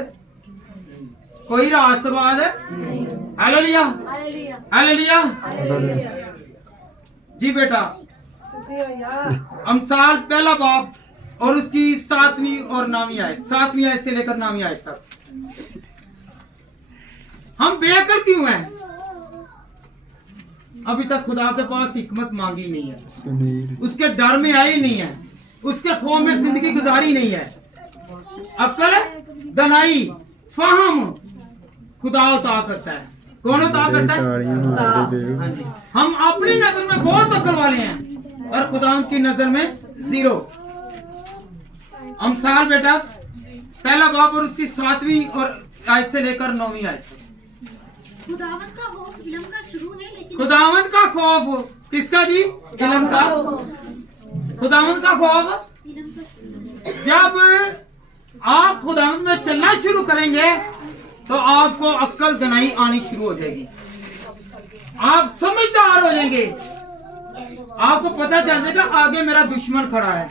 हालेलुया हालेलुया जी बेटा। अमसाल पहला बाब और उसकी 7वीं और 9वीं आयत, 7वीं आयत से लेकर 9वीं आयत तक। हम बेअक्ल क्यों हैं? अभी तक खुदा के पास हिकमत मांगी नहीं है, उसके डर में आई नहीं है, उसके खौफ में जिंदगी गुजारी नहीं है। अक्ल दनाई फहम खुदा उता करता है। कौन उता करता है? हाँ जी। हम अपनी नजर में बहुत अक्ल वाले हैं और खुदा की नजर में 0। अमसाल बेटा पहला बाब और उसकी 7वीं और आयत से लेकर 9वीं आयत। खुदावंद का खौफ इल्म का शुरू है, लेकिन खुदावंद का खौफ किसका जी? इल्म का। खुदावंद का खौफ इल्म का जब आप खुदावंद में चलना शुरू करेंगे तो आपको अक्ल दनाई आनी शुरू हो जाएगी, आप समझदार हो जाएंगे, आपको पता चल जाएगा आगे मेरा दुश्मन खड़ा है,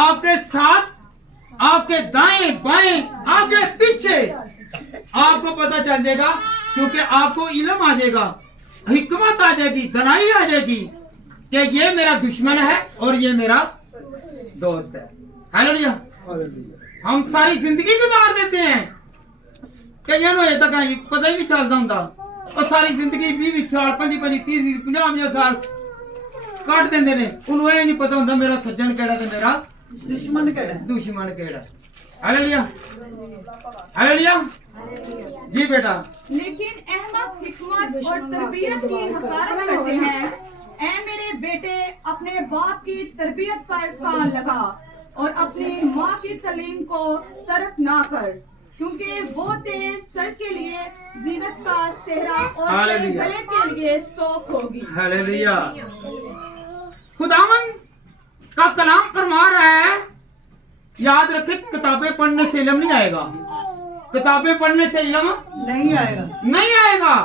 आपके साथ, आपके दाएं बाएं आगे पीछे आपको पता चल जाएगा, क्योंकि आपको इल्म आ जाएगा, हिकमत आ जाएगी, दनाई आ जाएगी कि ये मेरा दुश्मन है और ये मेरा दोस्त है। हालेलुया। हम सारी जिंदगी गुजार देते हैं, कईयां नूं अजे तक पता ही नहीं चलता हुंदा, और सारी जिंदगी 20 साल 25 30 50 साल कट देंदे ने, उन्होंने ये नहीं पता हुंदा मेरा सज्जन केड़ा ते मेरा दुश्मन केड़ा। हालेलुया हालेलुया जी बेटा। लेकिन अहमद हिकमत और तरबियत की हकारत करते हैं। ऐ मेरे बेटे, अपने बाप की तरबियत पर कान लगा और अपनी माँ की तालीम को तर्क ना कर, क्योंकि वो तेरे सर के लिए जीनत का सेहरा और तेरे गले के लिए तोप होगी। हालेलुया। खुदावन का कलाम फरमा रहा है, याद रखे किताबें पढ़ने से इल्म नहीं आएगा, किताबें पढ़ने से इल्म नहीं आएगा।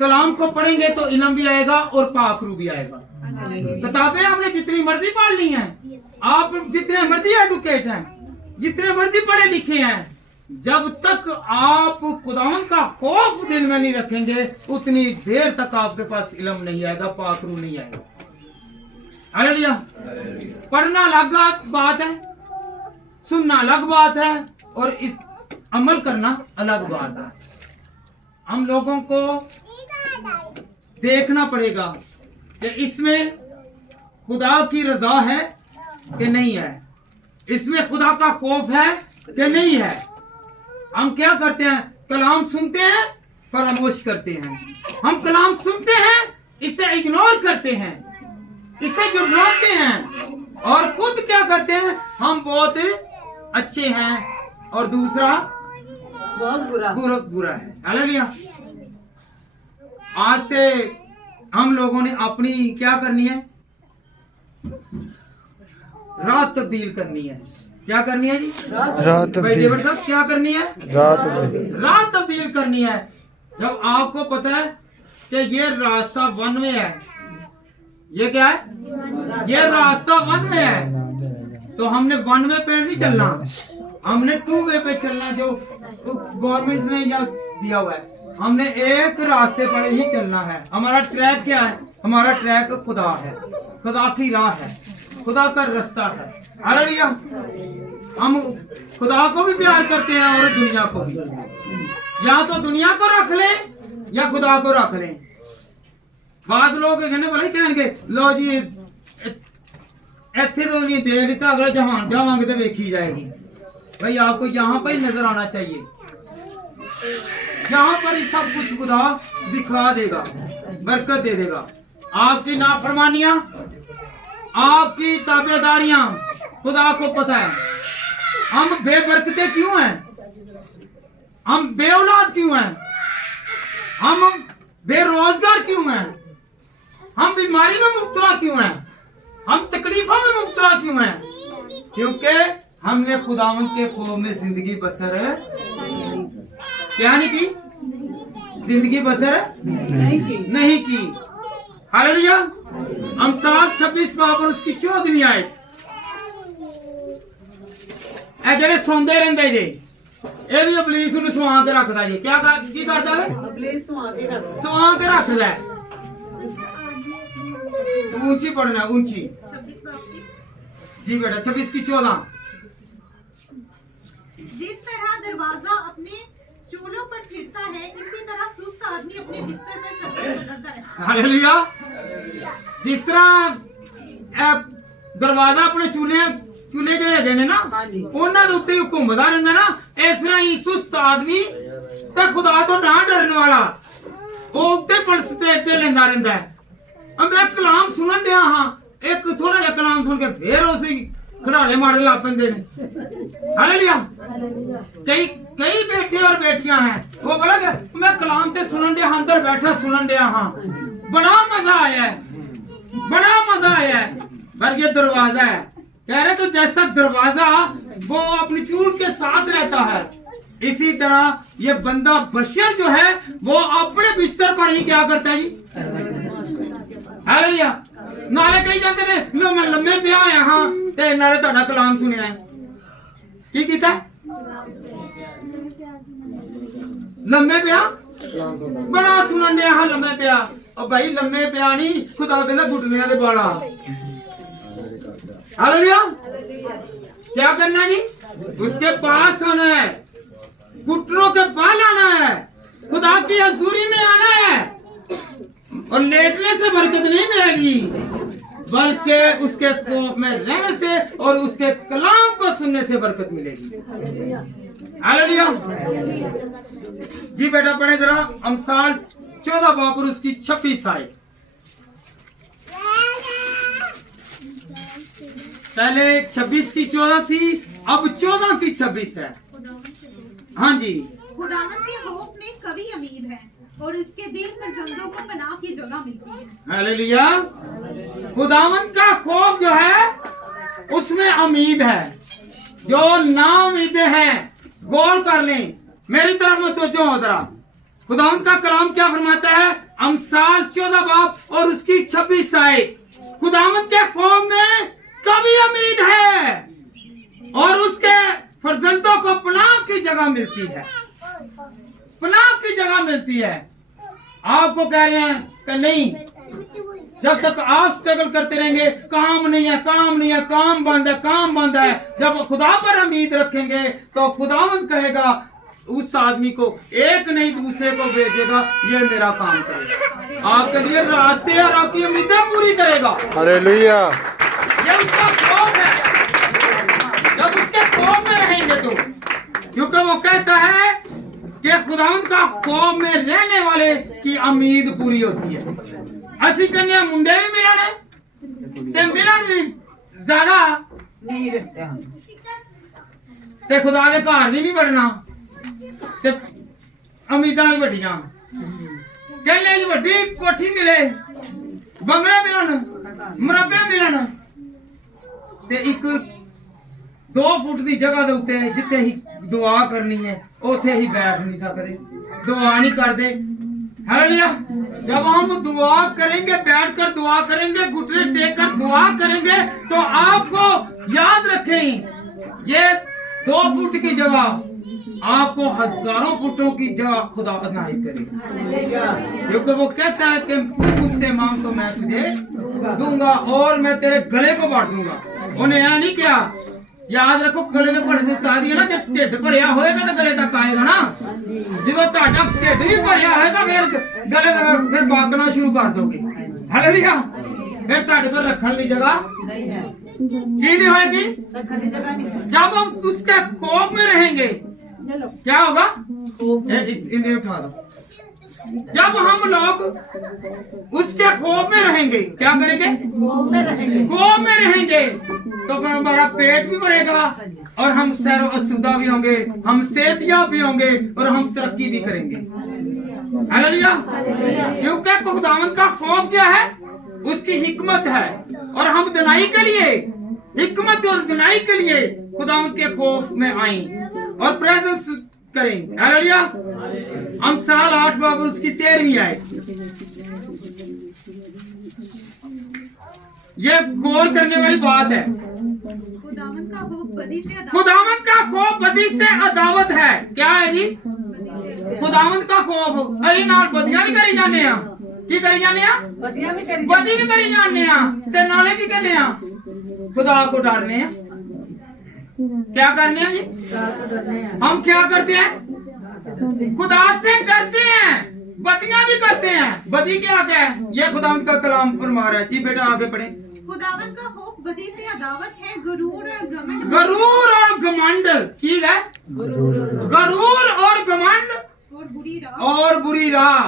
कलाम को पढ़ेंगे तो इल्म भी आएगा और पाकरू भी आएगा। किताबें आपने जितनी मर्जी पढ़ ली हैं, आप जितने मर्जी एडुकेट हैं, जितने मर्जी पढ़े लिखे हैं, जब तक आप खुदावन का खौफ दिल में नहीं रखेंगे उतनी देर तक आपके पास इल्म नहीं आएगा, पाकरू नहीं आएगा। हालेलुया। पढ़ना अलग बात है, सुनना अलग बात है, और इस अमल करना अलग बात है। हम लोगों को देखना पड़ेगा कि इसमें खुदा की रजा है कि नहीं है, इसमें खुदा का खौफ है कि नहीं है। हम क्या करते हैं? कलाम सुनते हैं, फरामोश करते हैं। हम कलाम सुनते हैं, इसे इग्नोर करते हैं, इसे जुर्माते हैं, और खुद क्या करते हैं? हम बहुत अच्छे हैं और दूसरा बहुत बुरा है। हालेलुया। आज से हम लोगों ने अपनी क्या करनी है? रात तब्दील करनी है। क्या करनी है जी? रात तब्दील। क्या करनी है? रात तब्दील करनी है। जब आपको पता है कि ये रास्ता वन में है, ये क्या है? ये रास्ता वन में है, तो हमने वन वे पे नहीं चलना, हमने 2 वे पे चलना, जो गवर्नमेंट ने यहाँ दिया हुआ है। हमने एक रास्ते पर ही चलना है। हमारा ट्रैक क्या है? हमारा ट्रैक खुदा है, खुदा की राह है, खुदा का रास्ता है। हालेलुया हम खुदा को भी प्यार करते हैं और दुनिया को भी। या तो दुनिया को रख लें या खुदा को रख लें। बाद लोग बोले कहेंगे लो जी इतने तो नहीं दे दिता, अगले जहान जावांगे तो देखी जाएगी। भाई आपको यहाँ पर ही नजर आना चाहिए, यहाँ पर ही सब कुछ खुदा दिखा देगा, बरकत दे देगा। आपकी नाफरमानियां, आपकी ताबेदारियां खुदा को पता है। हम बेबरकते क्यों हैं, हम बेऔलाद क्यों हैं, हम बेरोजगार क्यों हैं, हम बीमारी में मुब्तला क्यों हैं, हम तकलीफों में मुब्तला क्यों हैं? क्योंकि हमने खुदावंद के खौफ में जिंदगी बसर क्या नहीं की, जिंदगी बसर नहीं की। हालेलुया। अमसाल 26 बाब और उसकी 14वीं आयत। ए जेड़े सोंदे रहंदे जे, ਇਹ ਵੀ ਪੁਲਿਸ ਨੂੰ ਸਵਾਂ ਕੇ ਰੱਖਦਾ ਜੀ। ਕੀ ਕਰਦਾ ਹੈ? पुलिस ਸਵਾਂ ਕੇ ਰੱਖਦਾ ਹੈ। ऊंची पढ़ना, ऊंची जी बेटा। 26 की 14। जिस तरह दरवाजा अपने चूल्हों पर फिरता है, इसी तरह सुस्त आदमी अपने बिस्तर पर कपड़े बदलता है। हालेलुया। जिस तरह दरवाजा अपने चूल्हे ਜਿਹੜੇ ਹੈਗੇ ਨੇ ਨਾ ਉਹਨਾਂ ਦੇ ਉੱਤੇ ਘੁੰਮਦਾ ਰਹਿੰਦਾ ਨਾ, ਇਸ ਤਰ੍ਹਾਂ ਹੀ ਸੁਸਤ ਆਦਮੀ ਤੇ ਖੁਦਾ ਤੋਂ ਨਾ ਡਰਨ ਵਾਲਾ ਉਹ ਉੱਤੇ ਪਲਸ ਤੇ ਲੈਂਦਾ ਰਹਿੰਦਾ ਹੈ। ਮੈਂ ਕਲਾਮ ਸੁਣਨ ਡਿਆ ਹਾਂ, ਇੱਕ ਥੋੜਾ ਜਿਹਾ ਕਲਾਮ ਸੁਣ ਕੇ ਫੇਰ ਉਸੇ ਖਿਡਾਰੇ ਮਾਰਨ ਲੱਗ ਪੈਂਦੇ ਨੇ। हालेलुया। कई बेटे और बेटियां हैं, वो बोला कि मैं कलाम ते सुनन डया, अंदर बैठा सुनन डया हाँ, बड़ा मजा आया है, बड़ा मजा आया है। पर ये दरवाजा है, कह रहे तो जैसा दरवाजा वो अपनी चूल के साथ रहता है, इसी तरह ये बंदा बशर जो है वो अपने बिस्तर पर ही क्या करता है जी। हालेलुया। नाले कही जाते ने लो मैं लम्बे पिया यहाँ ते नाले ਤੁਹਾਡਾ कलाम सुनिया है। की कीता लम्बे पिया, बड़ा सुनन दिया हाँ लम्बे पिया। और भाई लम्बे पिया नहीं, खुदा कहना घुटने दे बाला। हालेलुया। क्या करना जी, उसके पास आना है, घुटनों के बाल आना है, खुदा की हजूरी में आना है। और लेटने से बरकत नहीं मिलेगी, बल्कि उसके खौफ में रहने से और उसके कलाम को सुनने से बरकत मिलेगी। हालेलुया। जी बेटा पढ़े जरा अमसाल 14 बाब और उसकी 26 आयत। पहले 26 की 14 थी, अब 14 की 26 है। हाँ जी। खुदावंद के खौफ में कभी उम्मीद है और इसके दिल में जंतुओं को पनाह की जगह मिलती है। हालेलुया। खुदावंद का खौफ जो है उसमें उम्मीद है। जो ना उम्मीदें हैं गौर कर लें, मेरी तरफ में तो जो जरा खुदावंद का कलाम क्या फरमाता है। अमसाल 14 बाब और उसकी 26 आयत। खुदावंद के खौफ में कभी उम्मीद है और उसके फर्जंदों को पनाह की जगह मिलती है, पनाह की जगह मिलती है। आपको कह रहे हैं कि नहीं, जब तक आप स्ट्रगल करते रहेंगे, काम नहीं है, काम नहीं है, काम बंद है, काम बंद है। जब खुदा पर उम्मीद रखेंगे तो खुदावंद कहेगा उस आदमी को एक नहीं दूसरे को भेजेगा, ये मेरा काम करेगा, आपके लिए रास्ते और आपकी उम्मीदें पूरी करेगा। हालेलुया। ये उसका खौफ है। जब उसके खौफ में रहेंगे तो, क्योंकि वो कहता है कि खुदावंद का खौफ में रहने वाले की उम्मीद पूरी होती है। असि कन्या मुंडे भी मिलने ते मिलन भी ज्यादा नहीं रहते हम। ते खुदा के घर भी नहीं बढ़ना ते उम्मीदां भी वड्डियां। कहने जी वड्डी कोठी मिले, बंगले मिलन, मुरब्बे मिलन ते एक 2 फुट की जगह दे उत्ते जिथे ही दुआ करनी है उथे ही बैठ नहीं सकते, दुआ नहीं करते। हालेलुया। जब हम दुआ करेंगे, बैठकर दुआ करेंगे, घुटने टेक कर दुआ करेंगे, तो आपको याद रखें ये 2 फुट की जगह आपको हजारों फुटों की जगह खुदा अनायत करेगा। क्योंकि वो कहता है कि तू मुझसे मांग तो मैं तुझे दूंगा और मैं तेरे गले को बांट दूंगा। उन्हें यह नहीं किया याद रखो गले के भरने उतार दिए ना, जब ढिड भरिया होएगा तो गले तक आएगा ना। जो ਤੁਹਾਡਾ ਢਿੱਡ भी भरिया होएगा फिर गले तक फिर बागना शुरू कर दोगे। हालेलुया। फिर ਤੁਹਾਡੇ ਕੋਲ ਰੱਖਣ ਦੀ ਜਗ੍ਹਾ नहीं है, की नहीं होएगी। रखने की जगह नहीं है। जब हम उसके खौफ में रहेंगे ये लो, क्या होगा? इन्हें उठा दो। जब हम लोग उसके खौफ में रहेंगे, क्या करेंगे? खौफ में रहेंगे। खौफ में रहेंगे तो फिर हमारा पेट भी भरेगा और हम सैर असुदा भी होंगे, हम सेहतयाब भी होंगे और हम तरक्की भी करेंगे। हालेलुया। क्योंकि खुदावंद का खौफ क्या है? उसकी हिकमत है। और हम दिनाई के लिए, हिकमत और दिनाई के लिए खुदावंद के खौफ में आए और प्रेजेंस करें। हालेलुया। हम साल 8 बाब उसकी 13वीं आए। ये गौर करने वाली बात है। खुदावन का खौफ बदी से अदावत। खुदावंद का खौफ बदी से अदावत है। क्या है जी? खुदावंद का खौफ अही नाल बदियां भी करी जाने आ। की करी जाने आ? बदियां भी करी बदी भी करी जाने आ ते नाले की करने आ? खुदा को डरने आ। क्या करने हैं जी? जाकर डरने हैं। हम क्या करते हैं? खुदा से डरते हैं, बदियां भी करते हैं। बदी क्या है? ये खुदावंद का कलाम फरमा रहा है। जी बेटा आगे पढ़े। खुदावन का खौफ बदी से अदावत है, गरूर और घमंड। गरूर और घमंड ठीक है। गरूर और घमंड और बुरी राह और बुरी राह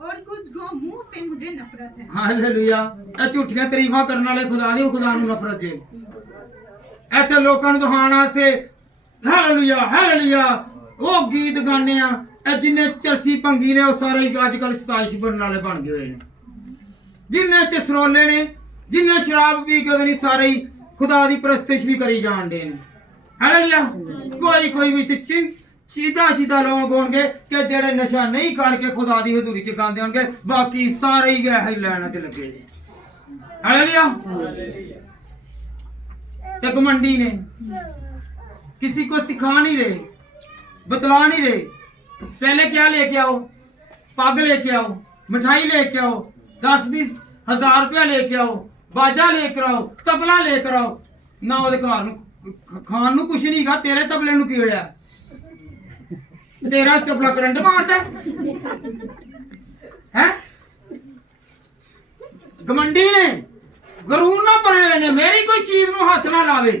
और कुछ गो मुंह से मुझे नफरत है। हालेलुया। ਇਹ ਝੂਠੀਆਂ ਤਾਰੀਫਾਂ ਕਰਨ ਵਾਲੇ ਖੁਦਾ ਦੀ, ਖੁਦਾ ਨੂੰ ਨਫ਼ਰਤ ਜੇ। ਇੱਥੇ ਲੋਕਾਂ ਨੂੰ ਦਿਖਾਉਣ ਵਾਸਤੇ ਹਾਲੇਲੂਇਆ ਹਾਲੇਲੂਇਆ ਉਹ ਗੀਤ ਗਾਣੇ ਆ। ਇਹ ਜਿੰਨੇ ਚਰਸੀ ਭੰਗੀ ਨੇ ਉਹ ਸਾਰੇ ਹੀ ਅੱਜ ਕੱਲ ਸਤਾਇਸ਼ ਬਣਨ ਵਾਲੇ ਬਣ ਗਏ ਹੋਏ ਨੇ। ਜਿੰਨੇ ਚਸਰੋਲੇ ਨੇ, ਜਿੰਨੇ ਸ਼ਰਾਬ ਪੀ ਕੇ ਉਹਦੇ ਨਹੀਂ ਸਾਰੇ ਹੀ ਖੁਦਾ ਦੀ ਪ੍ਰਸਤਿਸ਼ ਵੀ ਕਰੀ ਜਾਣ ਦੇ ਨੇ। ਹਾਲੇਲੂਇਆ। ਕੋਈ ਕੋਈ ਵਿੱਚ सीधा लोग होंगे कि जेड़े नशा नहीं करके खुदा दी हजूरी च गांदे होंगे, बाकी सारे ही गए लाइन च लगे। हालेलुया। ते घमंडी ने किसी को सिखा नहीं रहे, बतला नहीं रहे। पहले क्या लेके आओ? पग लेके आओ, मिठाई लेके आओ, 10-20 हजार रुपया लेके आओ, बाजा लेकर आओ, तबला लेकर आओ। ना ਉਹਦੇ ਘਰ ਨੂੰ ਖਾਣ ਨੂੰ ਕੁਛ ਨਹੀਂ ਗਾ। ਤੇਰੇ ਤਬਲੇ ਨੂੰ ਕੀ ਹੋਇਆ? तेरा चपला करंट मारता है। घमंडी ने गरूर ना भरे ने, मेरी कोई चीज नु हाथ ना लावे।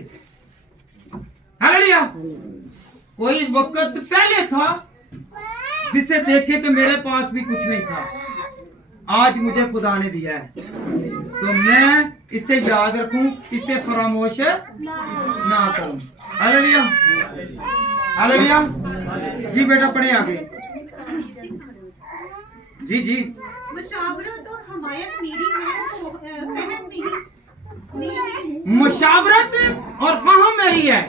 हालेलुया। कोई वक्त पहले था जिसे देखे तो मेरे पास भी कुछ नहीं था, आज मुझे खुदा ने दिया है तो मैं इसे याद रखूं, इसे फरामोश ना करूं। Hallelujah hallelujah. जी बेटा पढ़े आगे। जी जी। मुशावरत और हमायत मेरी है, फहम नहीं। मुशावरत और फहम मेरी है।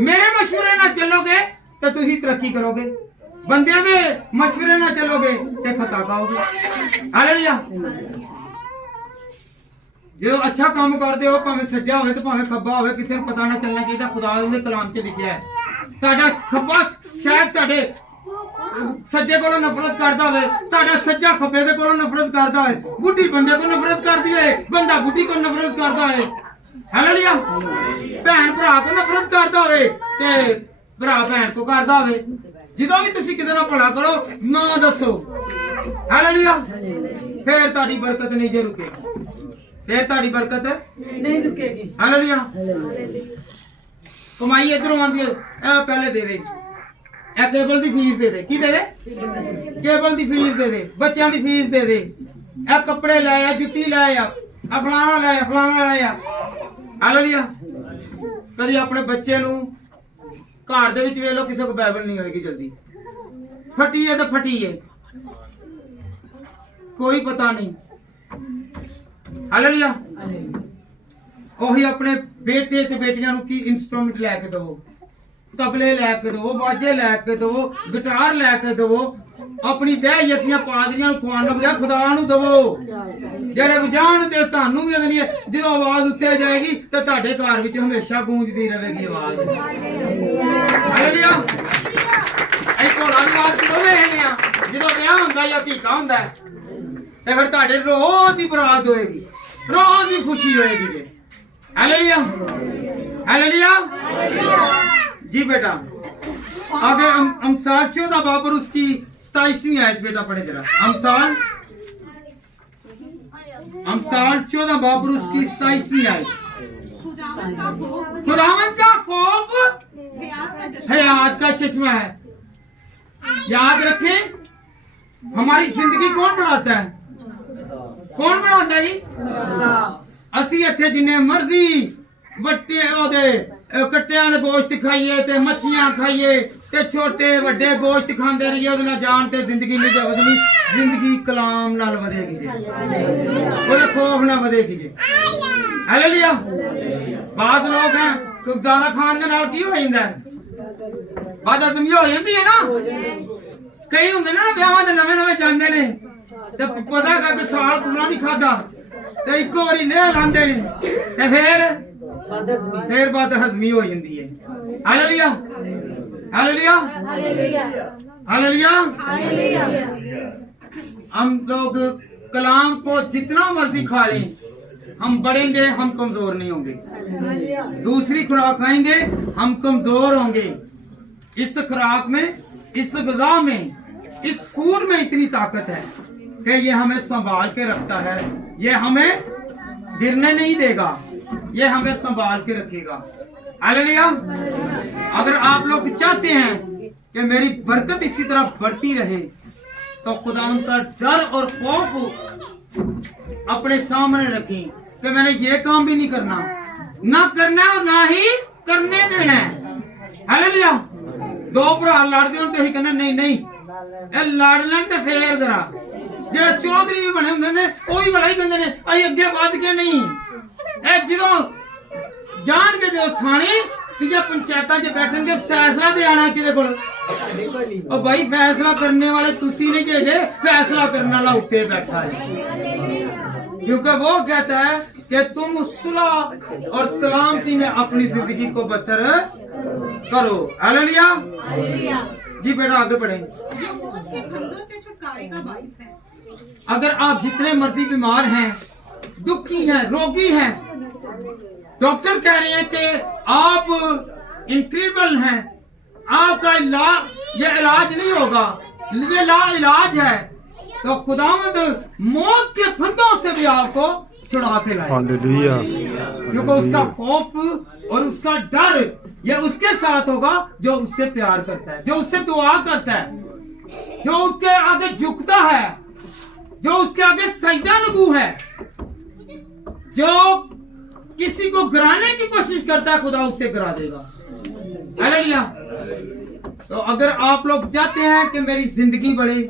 मेरे मशवरे ना चलोगे तो तुसी तरक्की करोगे, बंदे के मशवरे ना चलोगे तो खता खाओगे। हालेलुया। जो अच्छा काम करते हो, भावें सज्जा होवे तो भावें खब्बा होवे, किसी को पता ना चलना चाहिए। खुदा दे कलाम च लिखिया है ਤੁਹਾਡਾ ਖੱਬਾ ਸ਼ਾਇਦ ਤੁਹਾਡੇ ਸੱਜੇ ਕੋਲੋਂ ਨਫ਼ਰਤ ਕਰਦਾ ਹੋਵੇ, ਤੁਹਾਡਾ ਸੱਜਾ ਖੱਬੇ ਦੇ ਕੋਲੋਂ ਨਫ਼ਰਤ ਕਰਦਾ ਹੋਵੇ, ਬੁੱਢੀ ਬੰਦੇ ਕੋਲੋਂ ਨਫ਼ਰਤ ਕਰਦੀ ਹੋਵੇ, ਬੰਦਾ ਬੁੱਢੀ ਕੋਲੋਂ ਨਫ਼ਰਤ ਕਰਦਾ ਹੋਵੇ। ਹਾਲੇਲੂਇਆ। ਭੈਣ ਭਰਾ ਕੋਲੋਂ ਨਫ਼ਰਤ ਕਰਦਾ ਹੋਵੇ ਤੇ ਭਰਾ ਭੈਣ ਕੋ ਕਰਦਾ ਹੋਵੇ। ਜਦੋਂ ਵੀ ਤੁਸੀਂ ਕਿਤੇ ਨਾਲ ਭਲਾ ਕਰੋ ਨਾ ਦੱਸੋ। ਹਾਲੇਲੂਇਆ। ਫਿਰ ਤੁਹਾਡੀ ਬਰਕਤ ਨਹੀਂ ਜੇ ਰੁਕੇਗੀ, ਫਿਰ ਤੁਹਾਡੀ ਬਰਕਤ नहीं रुकेगी। हालेलुया। कमाई इधरों आती है, पहले दे दे, केबल की फीस दे दे। की दे दे? केबल की फीस दे दे, बच्चों की फीस दे दे, कपड़े लाया, जुत्ती लाया, फलाना लाया, फलाना लाया। हालेलुया। कभी अपने बच्चे नू घर दे विच वेख लो, किसी को बाइबल नहीं होएगी जल्दी, फटी है तो फटी है, कोई पता नहीं। हालेलुया। ਉਹੀ ਆਪਣੇ ਬੇਟੇ ਤੇ ਬੇਟੀਆਂ ਨੂੰ ਕੀ ਇੰਸਟਰੂਮੈਂਟ ਲੈ ਕੇ ਦਵੋ, ਤਬਲੇ ਲੈ ਕੇ ਦਵੋ, ਬਾਜੇ ਲੈ ਕੇ ਦਵੋ, ਗਿਟਾਰ ਲੈ ਕੇ ਦਵੋ, ਆਪਣੀ ਦਹਿਯਤੀਆਂ ਪਾਦਰੀਆਂ ਨੂੰ ਖਵਾਉਣ ਬਜਾ ਖੁਦਾ ਨੂੰ ਦਵੋ, ਜਿਹੜੇ ਵਜਾਣ ਤੇ ਤੁਹਾਨੂੰ ਵੀ ਅਗਲੀ ਜਦੋਂ ਆਵਾਜ਼ ਉੱਤੇ ਜਾਏਗੀ ਤੇ ਤੁਹਾਡੇ ਘਰ ਵਿੱਚ ਹਮੇਸ਼ਾ ਗੂੰਜਦੀ ਰਹੇਗੀ ਆਵਾਜ਼। ਹਾਲੇਲੂਇਆ। ਇਹ ਕੋਲਾ ਦੀ ਆਵਾਜ਼ ਕਿਉਂ ਵੇਖਦੇ ਆ? ਜਦੋਂ ਵਿਆਹ ਹੁੰਦਾ ਜਾਂ ਧੀਕਾ ਹੁੰਦਾ ਤੇ ਫਿਰ ਤੁਹਾਡੇ ਰੋਜ਼ ਦੀ ਬਰਾਤ ਹੋਏਗੀ, ਰੋਜ਼ ਦੀ ਖੁਸ਼ੀ ਹੋਏਗੀ। Hallelujah hallelujah. जी बेटा आगे अमसाल 14 बाब और उसकी 27वीं आयत बेटा पढ़े जरा। अमसाल 14 बाब और उसकी 27वीं आयत। खुदावंद का खौफ हयात का चश्मा है। याद रखें हमारी जिंदगी कौन बढ़ाता है? कौन बढ़ाता है जी? असी इत्थे जिन्ने मर्जी वट्टे ओदे कट्टियां दे गोश्त खाइए ते मच्छियां खाइए ते छोटे वड्डे गोश्त खांदे रहिए ओदे नाल जान ते जिंदगी नहीं वधनी। जिंदगी कलाम नाल वधेगी जी, ओदे खौफ नाल वधेगी जी। हालेलुया। बाद लोग हैं दाना खान दे नाल की हो जांदा है? बाद हजमी हो जांदी है ना। कई हुंदे ने ना ब्याहां दे नवे जांदे ने ते पता कि साल पूरा नहीं खादा ते इक्को वारी लेह लांदे ने ते फिर बात हजमी हो जाती है। Hallelujah hallelujah hallelujah. हम लोग कलाम को जितना मर्जी खा लें हम बढ़ेंगे, हम कमजोर नहीं होंगे। दूसरी खुराक खाएंगे हम कमजोर होंगे। इस खुराक में, इस ग़िज़ा में, इस फूड में इतनी ताकत है कि ये हमें संभाल के रखता है। ये हमें गिरने नहीं देगा, ये हमें संभाल के रखेगा। हालेलुया। अगर आप लोग चाहते हैं कि मेरी बरकत इसी तरह बढ़ती रहे तो खुदा उनका डर और खौफ अपने सामने रखें कि मैंने ये काम भी नहीं करना, ना करना और ना ही करने देना है। हालेलुया। दो भरा लड़ते हो तो ही कहना नहीं नहीं ए लड़ लें तो फिर जरा जो चौधरी भी बने होंगे ने वही भला ही कहते हैं अं अगे वध के नहीं जो जान के जो थाने पंचायत बैठे फैसला दे आना कि भाई फैसला करने वाले तुसी नहीं जे फैसला करने वाला उत्ते बैठा है। क्योंकि वो कहता है कि तुम सुलह और सलामती में अपनी जिंदगी को बसर करो। हालेलुया। जी बेटा आगे बढ़े। जो मौत के फंदों से छुटकारे का बाइस है। अगर आप जितने मर्जी बीमार हैं, दुखी हैं, रोगी हैं, डॉक्टर कह रहे हैं कि आप इंक्रेडिबल हैं, आपका ये इलाज नहीं होगा, ये ला इलाज है, तो खुदावंद मौत के फंदों से भी आपको छुड़ा के लाए। हालेलुया। क्योंकि उसका खौफ और उसका डर ये उसके साथ होगा जो उससे प्यार करता है, जो उससे दुआ करता है, जो उसके आगे झुकता है, जो उसके आगे सजदा लगू है, जो किसी को गिराने की कोशिश करता है खुदा उससे गिरा देगा। हालेलुया। तो अगर आप लोग चाहते हैं कि मेरी जिंदगी बढ़े,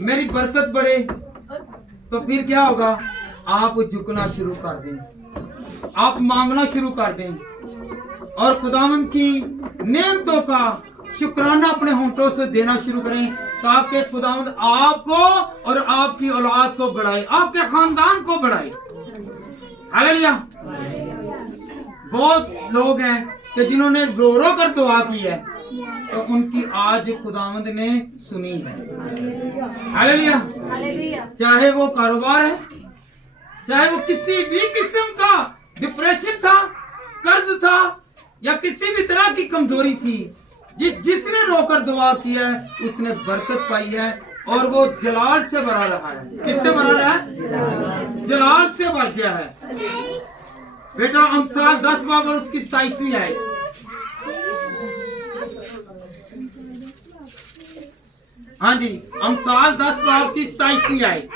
मेरी बरकत बढ़े, तो फिर क्या होगा? आप झुकना शुरू कर दें, आप मांगना शुरू कर दें और खुदावंद की नेमतों का शुक्राना अपने होंठों से देना शुरू करें ताकि खुदावंद आपको और आपकी औलाद को बढ़ाए, आपके खानदान को बढ़ाए। हालेलुया। बहुत लोग हैं कि जिन्होंने रो रो कर दुआ की है तो उनकी आज खुदावंद ने सुनी है। हालेलुया। चाहे वो कारोबार है, चाहे वो किसी भी किस्म का डिप्रेशन था, कर्ज था या किसी भी तरह की कमजोरी थी, जिसने रोकर दुआ किया है उसने बरकत पाई है और वो जलाल से भरा रहा है। किससे भरा रहा है? जलाल से भर गया है। बेटा अमसाल 10 बाब और उसकी 27वीं आयत। हाँ जी, अमसाल 10 बाब की 27वीं आयत।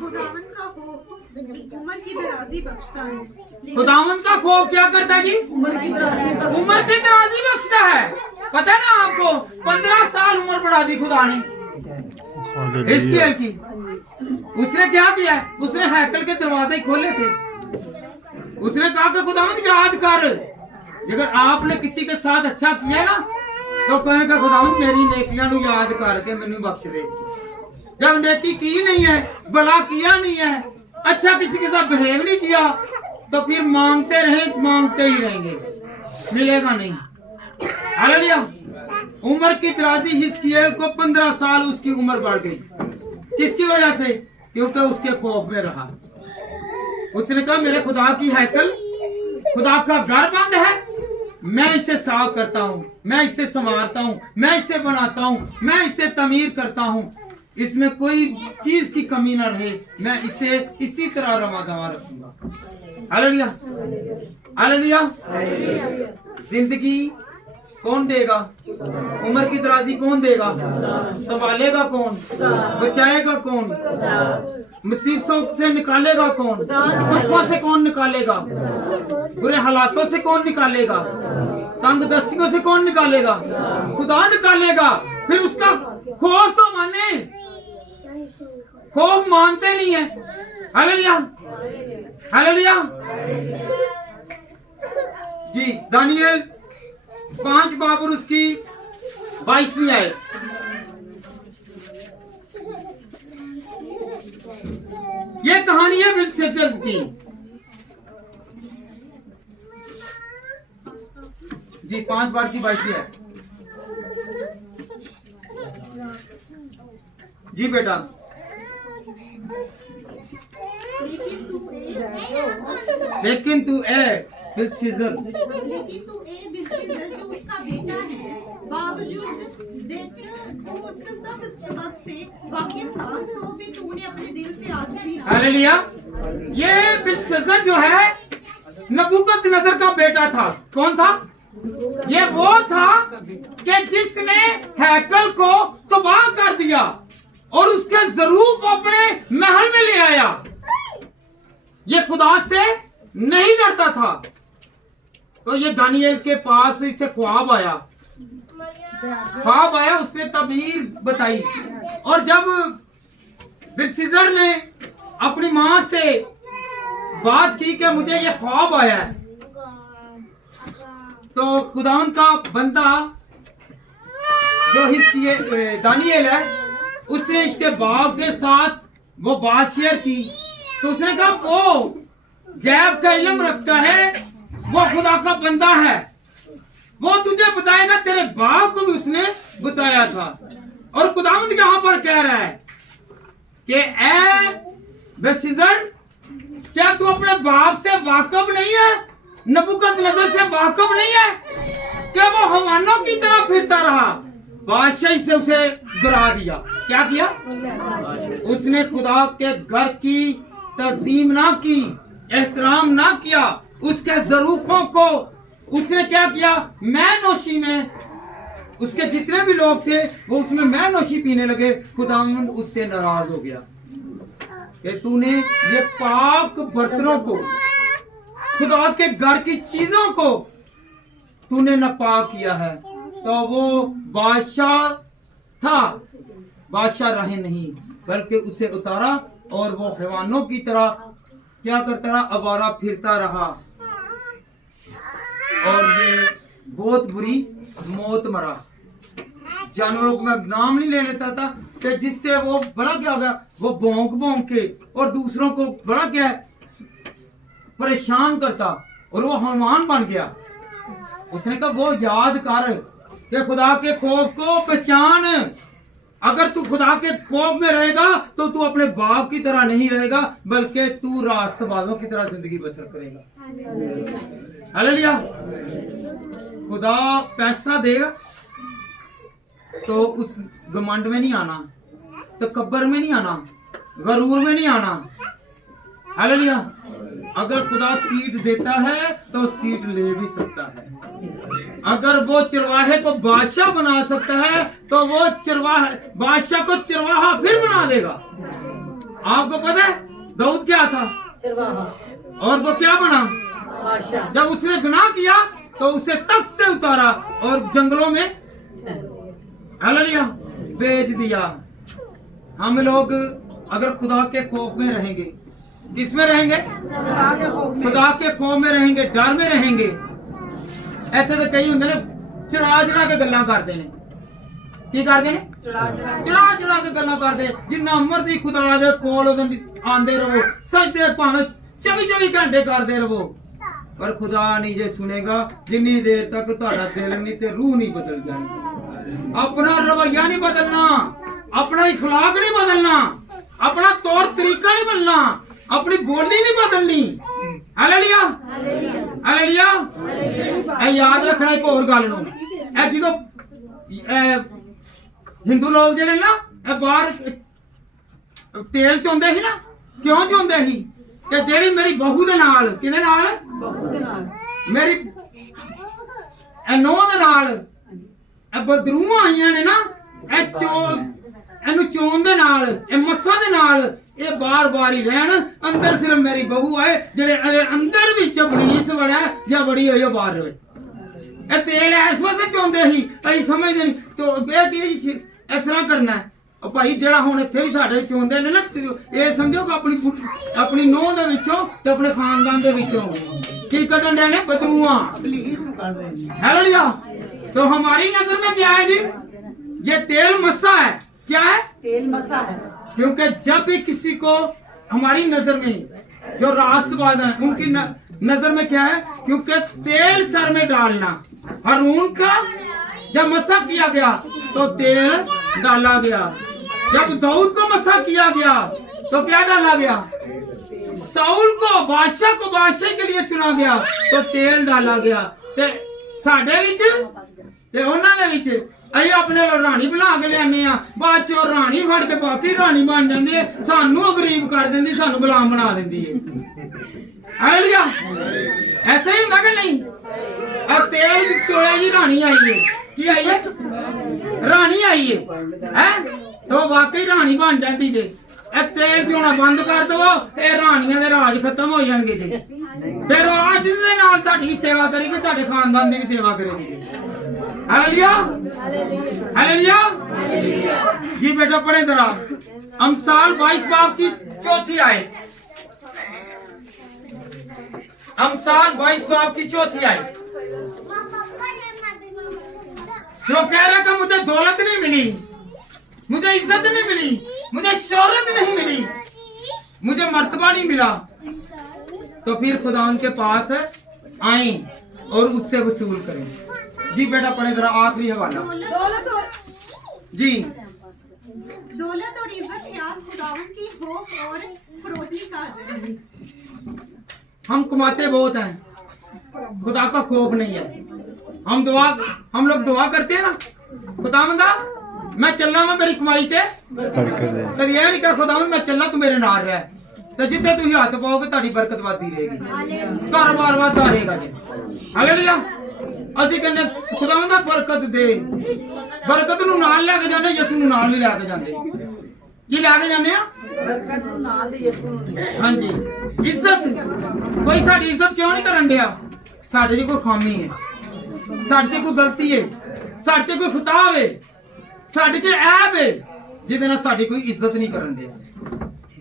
खुदावंद का खौफ उम्र की दराजी बख्शता है। खुदावंद का खौफ क्या करता है जी? उम्र की दराजी बख्शता है। पता है ना आपको 15 साल उम्र बढ़ा दी खुदा ने इसकी हल्की। उसने क्या किया? उसने हैकल के दरवाजे खोले थे। उसने कहा कि खुदावंद याद कर, अगर आपने किसी के साथ अच्छा किया ना तो कहेगा खुदावंद मेरी नेकियां नू याद करके मैनू बख्श दे। जब नेकी की नहीं है, भला किया नहीं है, अच्छा किसी के साथ बिहेव नहीं किया तो फिर मांगते ही रहेंगे, मिलेगा नहीं। हालेलुया। उम्र की दराजी हिजकिय्याह को 15 साल उसकी उम्र बढ़ गई। किसकी वजह से? क्योंकि उसके खौफ में रहा। उसने कहा मेरे खुदा की हैकल खुदा का घर बंद है, मैं इसे साफ करता हूँ, मैं इसे संवारता हूँ, मैं इसे बनाता हूँ, मैं इसे तमीर करता हूँ, इसमें कोई चीज की कमी ना रहे, मैं इसे इसी तरह रवादवा रखूंगा। Hallelujah, hallelujah. जिंदगी कौन देगा? उम्र की दराजी कौन देगा? संभालेगा कौन? बचाएगा कौन? मुसीबतों से निकालेगा कौन? दुखों से कौन निकालेगा? बुरे हालातों से कौन निकालेगा? तंग दस्तियों से कौन निकालेगा? खुदा निकालेगा। फिर उसका खौफ तो माने, खौफ मानते नहीं है। हालेलुया, हालेलुया जी। दानियल 5 बाब और उसकी 22वीं आयत। ये कहानी है बिलशस्सर की जी। 5 बार की 22वीं आयत जी बेटा। लेकिन तू ए बिलशस्सर, लेकिन तू ए बिलशस्सर जो उसका बेटा है, बावजूद देख उस सब सबक से वाकिफ था, तो भी तूने अपने दिल से आखिरी। हालेलुया। ये बिलशस्सर जो है नबूकदनेस्सर का बेटा था। कौन था? ये वो था कि जिसने हैकल को तबाह कर दिया और उसके ज़रूफ अपने महल में ले आया। ये खुदा से नहीं डरता था। तो ये दानियल के पास इसे ख्वाब आया, उसने तबीर बताई। और जब बिलशस्सर ने अपनी मां से बात की कि मुझे ये ख्वाब आया है, तो खुदावन का बंदा जो दानियल है, उसने इसके बाप के साथ वो बात शेयर की। तो उसने कहा वो गैब का इल्म रखता है, वो खुदा का बंदा है, वो तुझे बताएगा। तेरे बाप को भी उसने बताया था। और खुदावंद यहाँ पर कह रहा है कि ए बिलशस्सर, क्या तू अपने बाप से वाकिफ नहीं है? नबूकदनेस्सर से वाकिफ नहीं है? क्या वो हवानों की तरह फिरता रहा? बादशाह से उसे डरा दिया। क्या किया? उसने खुदा के घर की तज़ीम ना की, एहतराम ना किया। उसके ज़रूफों को उसने क्या किया? मैं नोशी में, उसके जितने भी लोग थे वो उसमें मैं नोशी पीने लगे। खुदावंद उससे नाराज हो गया कि तूने ये पाक बर्तनों को, खुदा के घर की चीजों को तूने नापाक किया है। तो वो बादशाह था, बादशाह रहे नहीं, बल्कि उसे उतारा और वो हैवानों की तरह क्या करता रहा? आवारा फिरता रहा और ये बहुत बुरी मौत मरा। जानवरों को मैं नाम नहीं ले लेता था कि जिससे वो बड़ा क्या हो गया, वो भौंक भौंक के और दूसरों को बड़ा क्या परेशान करता, और वो हनुमान बन गया। उसने कहा वो याद कर कि खुदा के खौफ को पहचान। अगर तू खुदा के खौफ में रहेगा तो तू अपने बाप की तरह नहीं रहेगा, बल्कि तू रास्तबाजों की तरह जिंदगी बसर करेगा। हालेलुया। खुदा पैसा देगा तो उस घमंड में नहीं आना, तकब्बर में नहीं आना, गरूर में नहीं आना। हालेलुया। अगर खुदा सीट देता है तो सीट ले भी सकता है। अगर वो चरवाहे को बादशाह बना सकता है तो वो बादशाह को चरवाहा फिर बना देगा। आपको पता है दाऊद क्या था? चरवाहा। और वो क्या बना? बादशाह। जब उसने गुनाह किया तो उसे तख्त से उतारा और जंगलों में हालेलुया बेच दिया। हम लोग अगर खुदा के खौफ में रहेंगे, किसमें रहेंगे? खुदा के खौफ में रहेंगे, डर में रहेंगे। ऐसे तो कई होंगे ना चढ़ा चढ़ा के गल्ला करते ने। की करते ने? चढ़ा चढ़ा के गल्ला करते। जिन्ना मर्जी खुदा दे कोल आंदे रहो, सजदे भावें 24 घंटे करते रहो, पर खुदा नहीं जे सुनेगा जिन्नी देर तक ਤੁਹਾਡਾ दिल नहीं ते रूह नहीं बदल जानी। अपना रवैया नहीं बदलना, अपना इखलाक नहीं बदलना, अपना तौर तरीका नहीं बदलना, अपनी बोली नहीं बदलनी। हालेलुया। हालेलुया। ਇਹ ਯਾਦ ਰੱਖਣਾ ਇੱਕ ਹੋਰ ਗੱਲ ਨੂੰ, ਇਹ ਜਦੋਂ ਹਿੰਦੂ ਲੋਕ ਜਿਹੜੇ ਨਾ ਇਹ ਬਾਹਰ ਤੇਲ ਚੋਂਦੇ ਸੀ ਨਾ, ਕਿਉਂ ਚੋਂਦੇ ਸੀ ਕਿ ਜਿਹੜੀ ਮੇਰੀ ਬਹੂ ਦੇ ਨਾਲ, ਕਿਹਦੇ ਨਾਲ, ਬਹੂ ਦੇ ਨਾਲ, ਮੇਰੀ ਨੂੰਹ ਦੇ ਨਾਲ ਇਹ ਬਦਰੂਆਂ ਆਈਆਂ ਨੇ ਨਾ, ਇਹਨੂੰ ਚੋਣ ਦੇ ਨਾਲ, ਇਹ ਮੱਸਾਂ ਦੇ ਨਾਲ ਇਹ ਬਾਰ-ਬਾਰ ਹੀ ਰਹਿਣ, ਅੰਦਰ ਸਿਰਫ ਮੇਰੀ ਬਹੂ ਆਏ, ਜਿਹੜੇ ਅੰਦਰ ਵਿੱਚ ਬਲੀਸ ਵੜਿਆ ਜਾਂ ਬੜੀ ਹੋਈ ਉਹ ਬਾਹਰ ਰਹੇ। ਇਹ ਤੇਲ ਇਸ ਵਾਸਤੇ ਚੋਂਦੇ ਸੀ, ਅਸੀਂ ਸਮਝਦੇ ਨਹੀਂ ਤੋ ਇਹ ਕੀ ਇਸ ਤਰ੍ਹਾਂ ਕਰਨਾ ਹੈ। ਉਹ ਭਾਈ ਜਿਹੜਾ ਹੁਣ ਇੱਥੇ ਵੀ ਸਾਡੇ ਚੋਂਦੇ ਨੇ ਨਾ, ਇਹ ਸਮਝੋ ਕਿ ਆਪਣੀ ਨੂੰਹ ਦੇ ਵਿੱਚੋਂ ਤੇ ਆਪਣੇ ਖਾਨਦਾਨ ਦੇ ਵਿੱਚੋਂ ਕੀ ਕੱਢਣ ਦੇ ਨੇ, ਬਦਰੂਆਂ। हालेलुया। तो हमारी नजर में क्या है जी, ये तेल मस्सा है। क्या है? तेल मसा है। क्योंकि जब भी किसी को हमारी नजर में, जो रास्तबाज हैं उनकी नजर में क्या है, क्योंकि तेल सर में डालना, हारून का जब मस्सा किया गया तो तेल डाला गया। जब दाऊद को मस्सा किया गया तो क्या डाला गया, साउल को बादशाह के लिए चुना गया तो तेल डाला गया। ते साडे विच ते ਉਹਨਾਂ ਦੇ ਵਿੱਚ ਅਸੀਂ ਆਪਣੇ ਲਈ ਰਾਣੀ ਬਣਾ ਕੇ ਲਿਆਨੇ ਆ, ਬਾਅਦ ਚ ਉਹ ਰਾਣੀ ਫੜ ਕੇ ਬਾਕੀ ਰਾਣੀ ਬਣ ਜਾਂਦੀ ਹੈ, ਸਾਨੂੰ ਉਹ ਗਰੀਬ ਕਰ ਦਿੰਦੀ, ਸਾਨੂੰ ਗੁਲਾਮ ਬਣਾ ਦਿੰਦੀ ਹੈ। ਹਾਲੇਲੂਇਆ। ਐਸਾ ਹੀ ਹੁੰਦਾ ਕਿ ਨਹੀਂ? ਆ ਤੇਲ ਵਿੱਚ ਹੋਇਆ ਜੀ, ਰਾਣੀ ਆਈ ਹੈ। ਕੀ ਆਈ ਹੈ? ਰਾਣੀ ਆਈ ਹੈ। तो वाकई रानी बन जाती जे। तेल चोना बंद कर दो, ये रानियां दे राज खत्म हो जाएंगे जी। ते राज दे नाल साडी भी सेवा करेगी, साडे खानदान दी भी सेवा करेगी। हालेलुया, हालेलुया जी। बेटा पढ़े जरा अमसाल 22 बाब की 4थी आयत, अमसाल 22 बाब की 4थी आयत। जो कह रहा कि मुझे दौलत नहीं मिली, मुझे इज्जत नहीं मिली, मुझे शोहरत नहीं मिली, मुझे मर्तबा नहीं मिला, तो फिर खुदा उनके पास आए और उससे वसूल करें। जी बेटा पढ़े जरा आखिरी हवाला जी। दौलत और इज्जत ख्याल खुदावंद की खौफ और फरोतनी का अजर है। हम कमाते बहुत हैं, खुदा का खौफ नहीं है। हम लोग दुआ करते हैं ना, खुदावंदा मैं चलना वा मेरी कमाई से कभी यह नहीं कहा खुदावंद मैं चलना तू मेरे नाल रह, तो जिथे तुम हाथ पाओगे ताड़ी बरकत वादी रहेगी, कारोबार वादा रहेगा जी। हालेलुया। ਅਸੀਂ ਕਹਿੰਦੇ ਖੁਦਾਵੰਦਾ ਬਰਕਤ ਦੇ, ਬਰਕਤ ਨੂੰ ਨਾਲ ਲੈ ਕੇ ਜਾਂਦੇ, ਯਿਸੂ ਨੂੰ ਨਾਲ ਵੀ ਲੈ ਕੇ ਜਾਂਦੇ। ਕੀ ਲੈ ਕੇ ਜਾਂਦੇ ਆ? ਬਰਕਤ ਨੂੰ ਨਾਲ ਤੇ ਯਿਸੂ ਨੂੰ। ਹਾਂਜੀ। ਇੱਜ਼ਤ, ਕੋਈ ਸਾਡੀ ਇੱਜ਼ਤ ਕਿਉਂ ਨਹੀਂ ਕਰਨ ਡਿਆ? ਸਾਡੇ 'ਚ ਕੋਈ ਖਾਮੀ ਹੈ, ਸਾਡੇ 'ਚ ਕੋਈ ਗਲਤੀ ਹੈ, ਸਾਡੇ 'ਚ ਕੋਈ ਖਤਾ ਹੈ, ਸਾਡੇ 'ਚ ऐब है ਜਿਹਦੇ ਨਾਲ ਸਾਡੀ ਕੋਈ ਇੱਜ਼ਤ ਨਹੀਂ ਕਰਨ ਡਿਆ।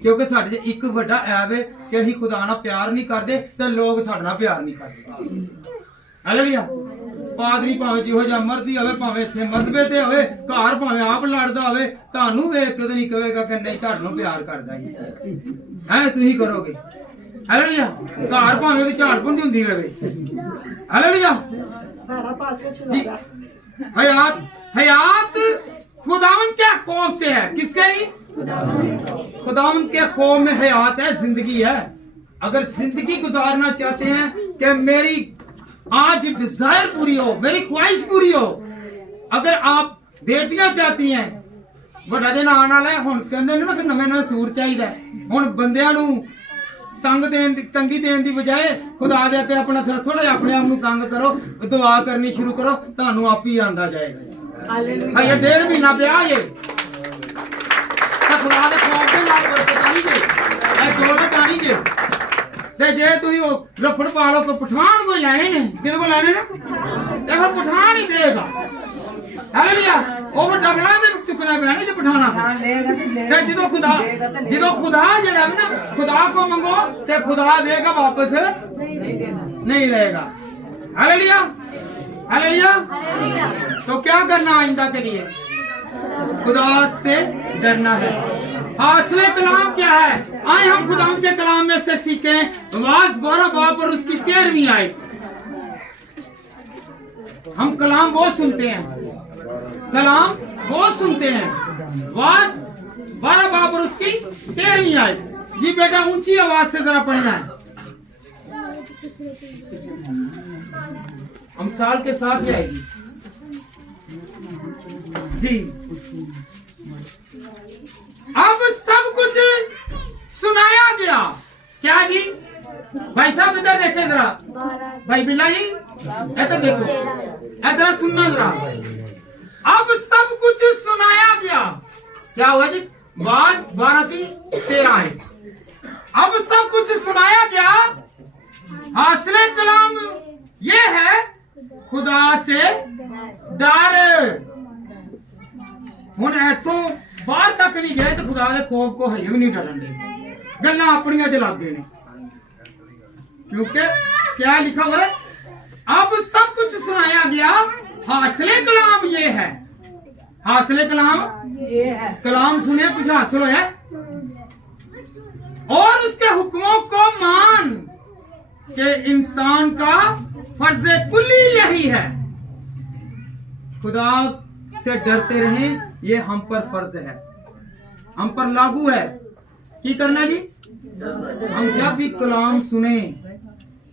ਕਿਉਂਕਿ ਸਾਡੇ 'ਚ ਇੱਕ ਵੱਡਾ ऐब ਹੈ ਕਿ ਅਸੀਂ ਖੁਦਾ ਨਾਲ ਪਿਆਰ ਨਹੀਂ ਕਰਦੇ ਤੇ ਲੋਕ ਸਾਡੇ ਨਾਲ ਪਿਆਰ ਨਹੀਂ ਕਰਦੇ। ਹਾਲੇਲੂਇਆ। ਪਾਦਰੀ ਭਾਵੇਂ ਜਿਹੋ ਜਿਹਾ ਮਰਜ਼ੀ ਹੋਵੇ, ਭਾਵੇਂ ਇੱਥੇ ਮਜ਼ਬੇ ਤੇ ਹੋਵੇ, ਘਰ ਭਾਵੇਂ ਆਪ ਲੜਦਾ ਹੋਵੇ, ਤੁਹਾਨੂੰ ਵੇਖ ਕੇ ਨਹੀਂ ਕਹੇਗਾ ਕਿ ਨਹੀਂ ਤੁਹਾਨੂੰ ਪਿਆਰ ਕਰਦਾ ਜੀ। ਹੈ ਤੁਸੀਂ ਕਰੋਗੇ। ਹਾਲੇਲੂਇਆ। ਘਰ ਭਾਵੇਂ ਉਹਦੀ ਝਾੜ ਪੁੰਡੀ ਹੁੰਦੀ ਹੋਵੇ। हालेलुया। जी। हयात खुदावंद के खौफ से है। किसके? खुदावंद के खौफ में हयात है, जिंदगी है। अगर जिंदगी गुजारना चाहते हैं कि मेरी आज डिजायर पूरी हो, मेरी ख्वाहिश पूरी हो, अगर आप बेटियां चाहती हैं, बड़ा दिन आने वाला है, हुण कहंदे ने ना कि नवे नवे सूट चाहिए, हुण बंदियां नूं तंगी देने की बजाय खुदा दे के अपना थोड़ा अपने आप तंग करो, दुआ करनी शुरू करो, तुहानू आप ही आंदा जाएगा। हालेलुया। 1.5 महीना पिया जे खुदा दे खौफ दे नाल बरकत आनी जे, दौलत आनी जे। ते जे तुसीं रफड़ पालो को पठान कोई लैने ने, किदे को लैने ने, ते फिर पठान ही देगा। हालेलुया। ਉਹ ਡਬਲਾਂ ਦੇ ਚੁੱਕਣਾ ਪੈਣਾ ਨਹੀਂ ਤੇ ਬਿਠਾਣਾ ਤੇ ਜਦੋਂ ਖੁਦਾ ਜਿਹੜਾ ਨਾ खुदा को मंगो तो खुदा देगा, वापस नहीं रहेगा। Hallelujah, hallelujah. तो क्या करना आइंदा के लिए? खुदा से डरना है। हासिल कलाम क्या है? आए हम खुदा के कलाम में से सीखें। वाज 12 बाब और उसकी 13वीं आयत। हम कलाम बहुत सुनते हैं, कलाम बहुत सुनते हैं। वाज 12 बाब और उसकी 13वीं आयत। जी बेटा ऊंची आवाज से जरा पढ़ना है। अमसाल के साथ जाएगी जी। अब सब कुछ सुनाया गया। क्या जी? भाई साहब इधर देखें जरा, भाई बिल्ला जी ऐसा देखो, ऐसा सुनना जरा। अब सब कुछ सुनाया गया। क्या हुआ जी? बात 12 की 13 है। अब सब कुछ सुनाया गया। हासिले कलाम ये है खुदा से डर। हुण इथों बाहर तक नहीं गए तो खुदा दे खौफ को हजे भी नहीं डरन दे, गल्लां अपनियां च लग गए ने। क्योंकि क्या लिखा हुआ है? अब सब कुछ सुनाया गया। हासिले कलाम ये है। हासिले कलाम ये है। कलाम सुने कुछ हासिल है, और उसके हुक्मों को मान के इंसान का फर्ज कुल्ली यही है। खुदा से डरते रहें, ये हम पर फर्ज है, हम पर लागू है। की करना जी? हम जब भी कलाम सुने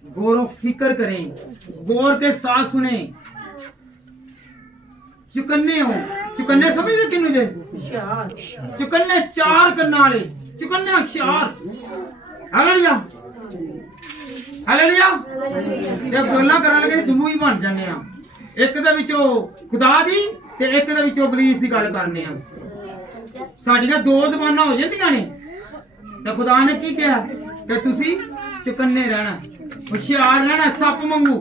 गौर फिक्र करें, गौर के साथ सुने, चुकन्ने हो। चुकन्ने समझते किन्नू जे? चुकन्ने 4 करने वाले, चुकन्ने अक्षर। Hallelujah hallelujah. जब गल्लां करन लगे दू ही बन जाने आ, एक दे विचों खुदा दी ते एक दे विचों इबलीस दी गल करने आ। साडियां 2 ज़बानां हो जांदियां ने। ते खुदा ने की कहा कि तुसी चुकन्ने रहना, होशियार रहना, सप वांगू।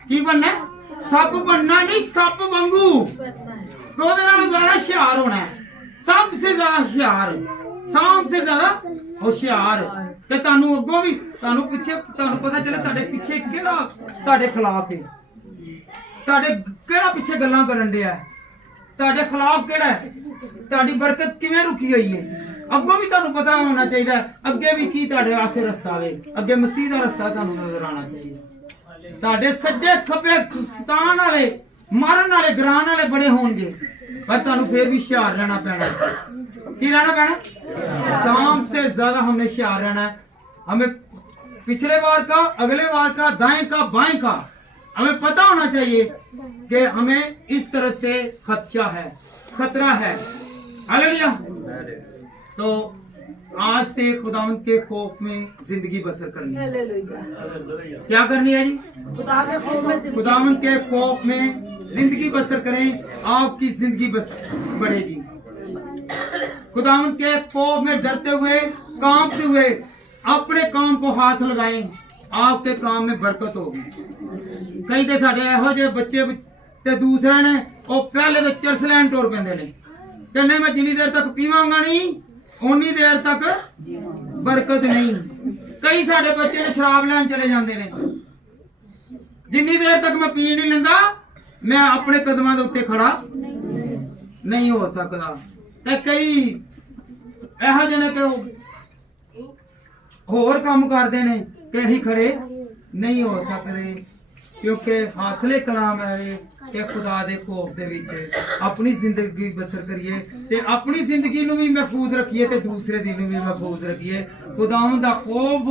की बनना? सप बनना नहीं, सप वांगू। ਉਹਦੇ ਨਾਲੋਂ ਜ਼ਿਆਦਾ ਹੁਸ਼ਿਆਰ ਹੋਣਾ ਹੈ, ਸਭ ਸੇ ਜ਼ਿਆਦਾ ਹੁਸ਼ਿਆਰ, ਸਭ ਸੇ ਜ਼ਿਆਦਾ ਹੁਸ਼ਿਆਰ। ਤੇ ਤੁਹਾਨੂੰ ਅੱਗੋਂ ਵੀ, ਤੁਹਾਨੂੰ ਪਿੱਛੇ, ਤੁਹਾਨੂੰ ਪਤਾ ਚੱਲੇ ਤੁਹਾਡੇ ਪਿੱਛੇ ਕਿਹੜਾ ਤੁਹਾਡੇ ਖਿਲਾਫ ਹੈ, ਤੁਹਾਡੇ ਕਿਹੜਾ ਪਿੱਛੇ ਗੱਲਾਂ ਕਰਨ ਡਿਆ, ਤੁਹਾਡੇ ਖਿਲਾਫ ਕਿਹੜਾ ਹੈ, ਤੁਹਾਡੀ ਬਰਕਤ ਕਿਵੇਂ ਰੁਕੀ ਹੋਈ ਹੈ। ਅੱਗੋਂ ਵੀ ਤੁਹਾਨੂੰ ਪਤਾ ਹੋਣਾ ਚਾਹੀਦਾ ਅੱਗੇ ਵੀ ਕੀ ਤੁਹਾਡੇ ਆਸੇ ਰਸਤਾ ਵੇ, ਅੱਗੇ ਮਸੀਹ ਦਾ ਰਸਤਾ ਤੁਹਾਨੂੰ ਨਜ਼ਰ ਆਉਣਾ ਚਾਹੀਦਾ। ਤੁਹਾਡੇ ਸੱਜੇ ਖੱਬੇ ਸਤਾਨ ਵਾਲੇ, मारन वाले, गिरान वाले बड़े होंगे, पर तुहानू फिर भी होशियार रहना पैना। की रहना पैना? शाम से ज्यादा हमने होशियार रहना है। हमें पिछले बार का, अगले बार का, दाएं का, बाएं का हमें पता होना चाहिए कि हमें इस तरह से खदशा है, खतरा है। हालेलुया। तो आज से खुदावंद के खौफ में जिंदगी बसर करनी है। हालेलुया। क्या करनी है जी? खुदा के खौफ में जिंदगी। खुदावंद के खौफ में जिंदगी बसर करें, आपकी जिंदगी बढ़ेगी। खुदावंद के खौफ में डरते हुए, कांपते हुए अपने काम को हाथ लगाएं, आपके काम में बरकत होगी। कई तो साडे इहो जे बच्चे ते दूसरे ने वो पहले तो चरस लैन टुर पैंदे ने, कहने मैं जिनी देर तक पीवांगा नहीं उन्नी देर तक बरकत नहीं। कई साडे बच्चे ने शराब लैन चले जाते ने, जिन्नी देर तक मैं पी नहीं लेंदा मैं अपने कदमां दे उत्ते खड़ा नहीं हो सकता। ते कई इहो ਜਿਹੇ ਨੇ कि होर काम करते ने कि असीं खड़े नहीं हो सकते, क्योंकि हासिले कलाम है कि खुदा दे खौफ दे विच अपनी जिंदगी बसर करिए ते अपनी जिंदगी नूं भी महफूज रखिए ते दूसरे दी नूं भी महफूज रखिए। खुदावंद दा खौफ,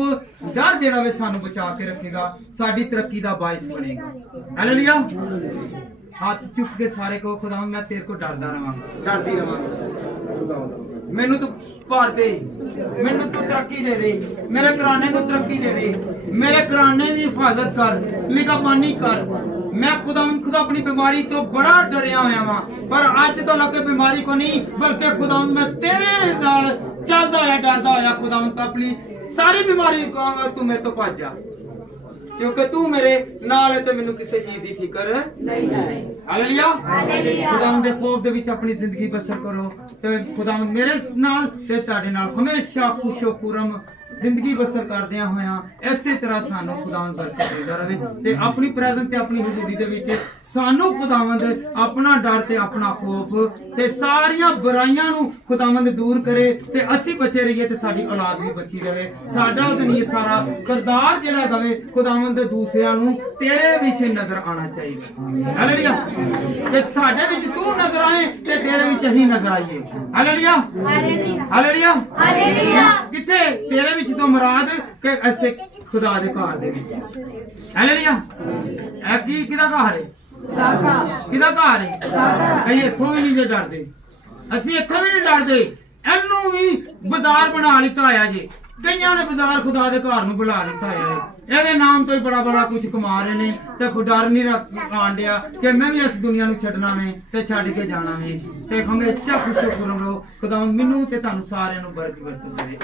डर जिहड़ा वे सानू बचा के रखेगा, साडी तरक्की दा बाइस बनेगा। हालेलुया। हाथ चुक के सारे को खुदावंद मैं तेरे को डरदा रहांगा, डरदी रहांगा। मैनू तू भार दे, मैनू तू तरक्की दे दे, मेरे घराने नूं तरक्की दे दे, मेरे घराने दी हिफाजत कर, निगहबानी कर। मैं खुदा अपनी बीमारी तो बड़ा डरिया होया वां, पर अज तो लगे बीमारी को नहीं बल्कि खुदा मैं तेरे नाल चलदा होया, डरदा होया खुदा अपनी सारी बीमारी कहांगा तू मेरे तो भज जा, क्योंकि तू मेरे नाल है ते मैनू किसी चीज की फिक्र नहीं है। हालेलुया। खुदा दे खौफ दे विच अपनी जिंदगी बसर करो ते खुदा मेरे नाल ते तुहाडे नाल हमेशा खुशो खुरम जिंदगी बसर करदियां होया इसे तरह सानू खुदावंद बरकत देता रहे ते अपनी प्रेजेंस ते अपनी हुजूरी दे विच सानू खुदावंद अपना डर ते अपना खौफ ते सारियां बुराइयां नू खुदावंद दूर करे ते असी बचे रहिए ते साडी औलाद भी बची रहे। साडा ते नहीं सारा किरदार जेड़ा गवे खुदावंद दूसरियां नू तेरे विच नजर आना चाहिए। हालेलुया। ते साडे विच तू नजर आए ते तेरे विच असीं नजर आईए। Hallelujah hallelujah hallelujah. किथे तेरे विच तो मुराद के ऐसे ਖੁਦਾ ਦੇ ਘਰ ਦੇ ਵਿੱਚ ਹੈ ਲੈ ਲਿਆ ਇਹ ਕੀ ਕਿਹਦਾ ਘਰ ਹੈ ਕਿਹਦਾ ਘਰ ਹੈ ਅਸੀਂ ਇੱਥੋਂ ਵੀ ਨਹੀਂ ਜੇ ਡਰਦੇ ਅਸੀਂ ਇੱਥੋਂ ਵੀ ਨਹੀਂ ਡਰਦੇ ਇਹਨੂੰ ਵੀ ਬਾਜ਼ਾਰ ਬਣਾ ਲਿੱਤਾ ਹੋਇਆ ਜੀ ਕਈਆਂ ਨੇ ਬਾਜ਼ਾਰ ਖੁਦਾ ਦੇ ਘਰ ਨੂੰ ਬੁਲਾ ਲਿੱਤਾ ਹੋਇਆ ਹੈ ਇਹਦੇ ਨਾਮ ਤੋਂ ਹੀ ਬੜਾ ਕੁਝ ਕਮਾ ਰਹੇ ਨੇ ਤੇ ਖੁਦਾਰ ਨਹੀਂ ਆਣ ਡਿਆ ਕਿ ਮੈਂ ਵੀ ਇਸ ਦੁਨੀਆ ਨੂੰ ਛੱਡਣਾ ਵੇ ਤੇ ਛੱਡ ਕੇ ਜਾਣਾ ਵੇ ਤੇ ਹਮੇਸ਼ਾ ਖੁਸ਼ ਰਹੋ ਖੁਦਾ ਮੈਨੂੰ ਤੇ ਤੁਹਾਨੂੰ ਸਾਰਿਆਂ ਨੂੰ ਬਰਕਤ ਦੇਵੇ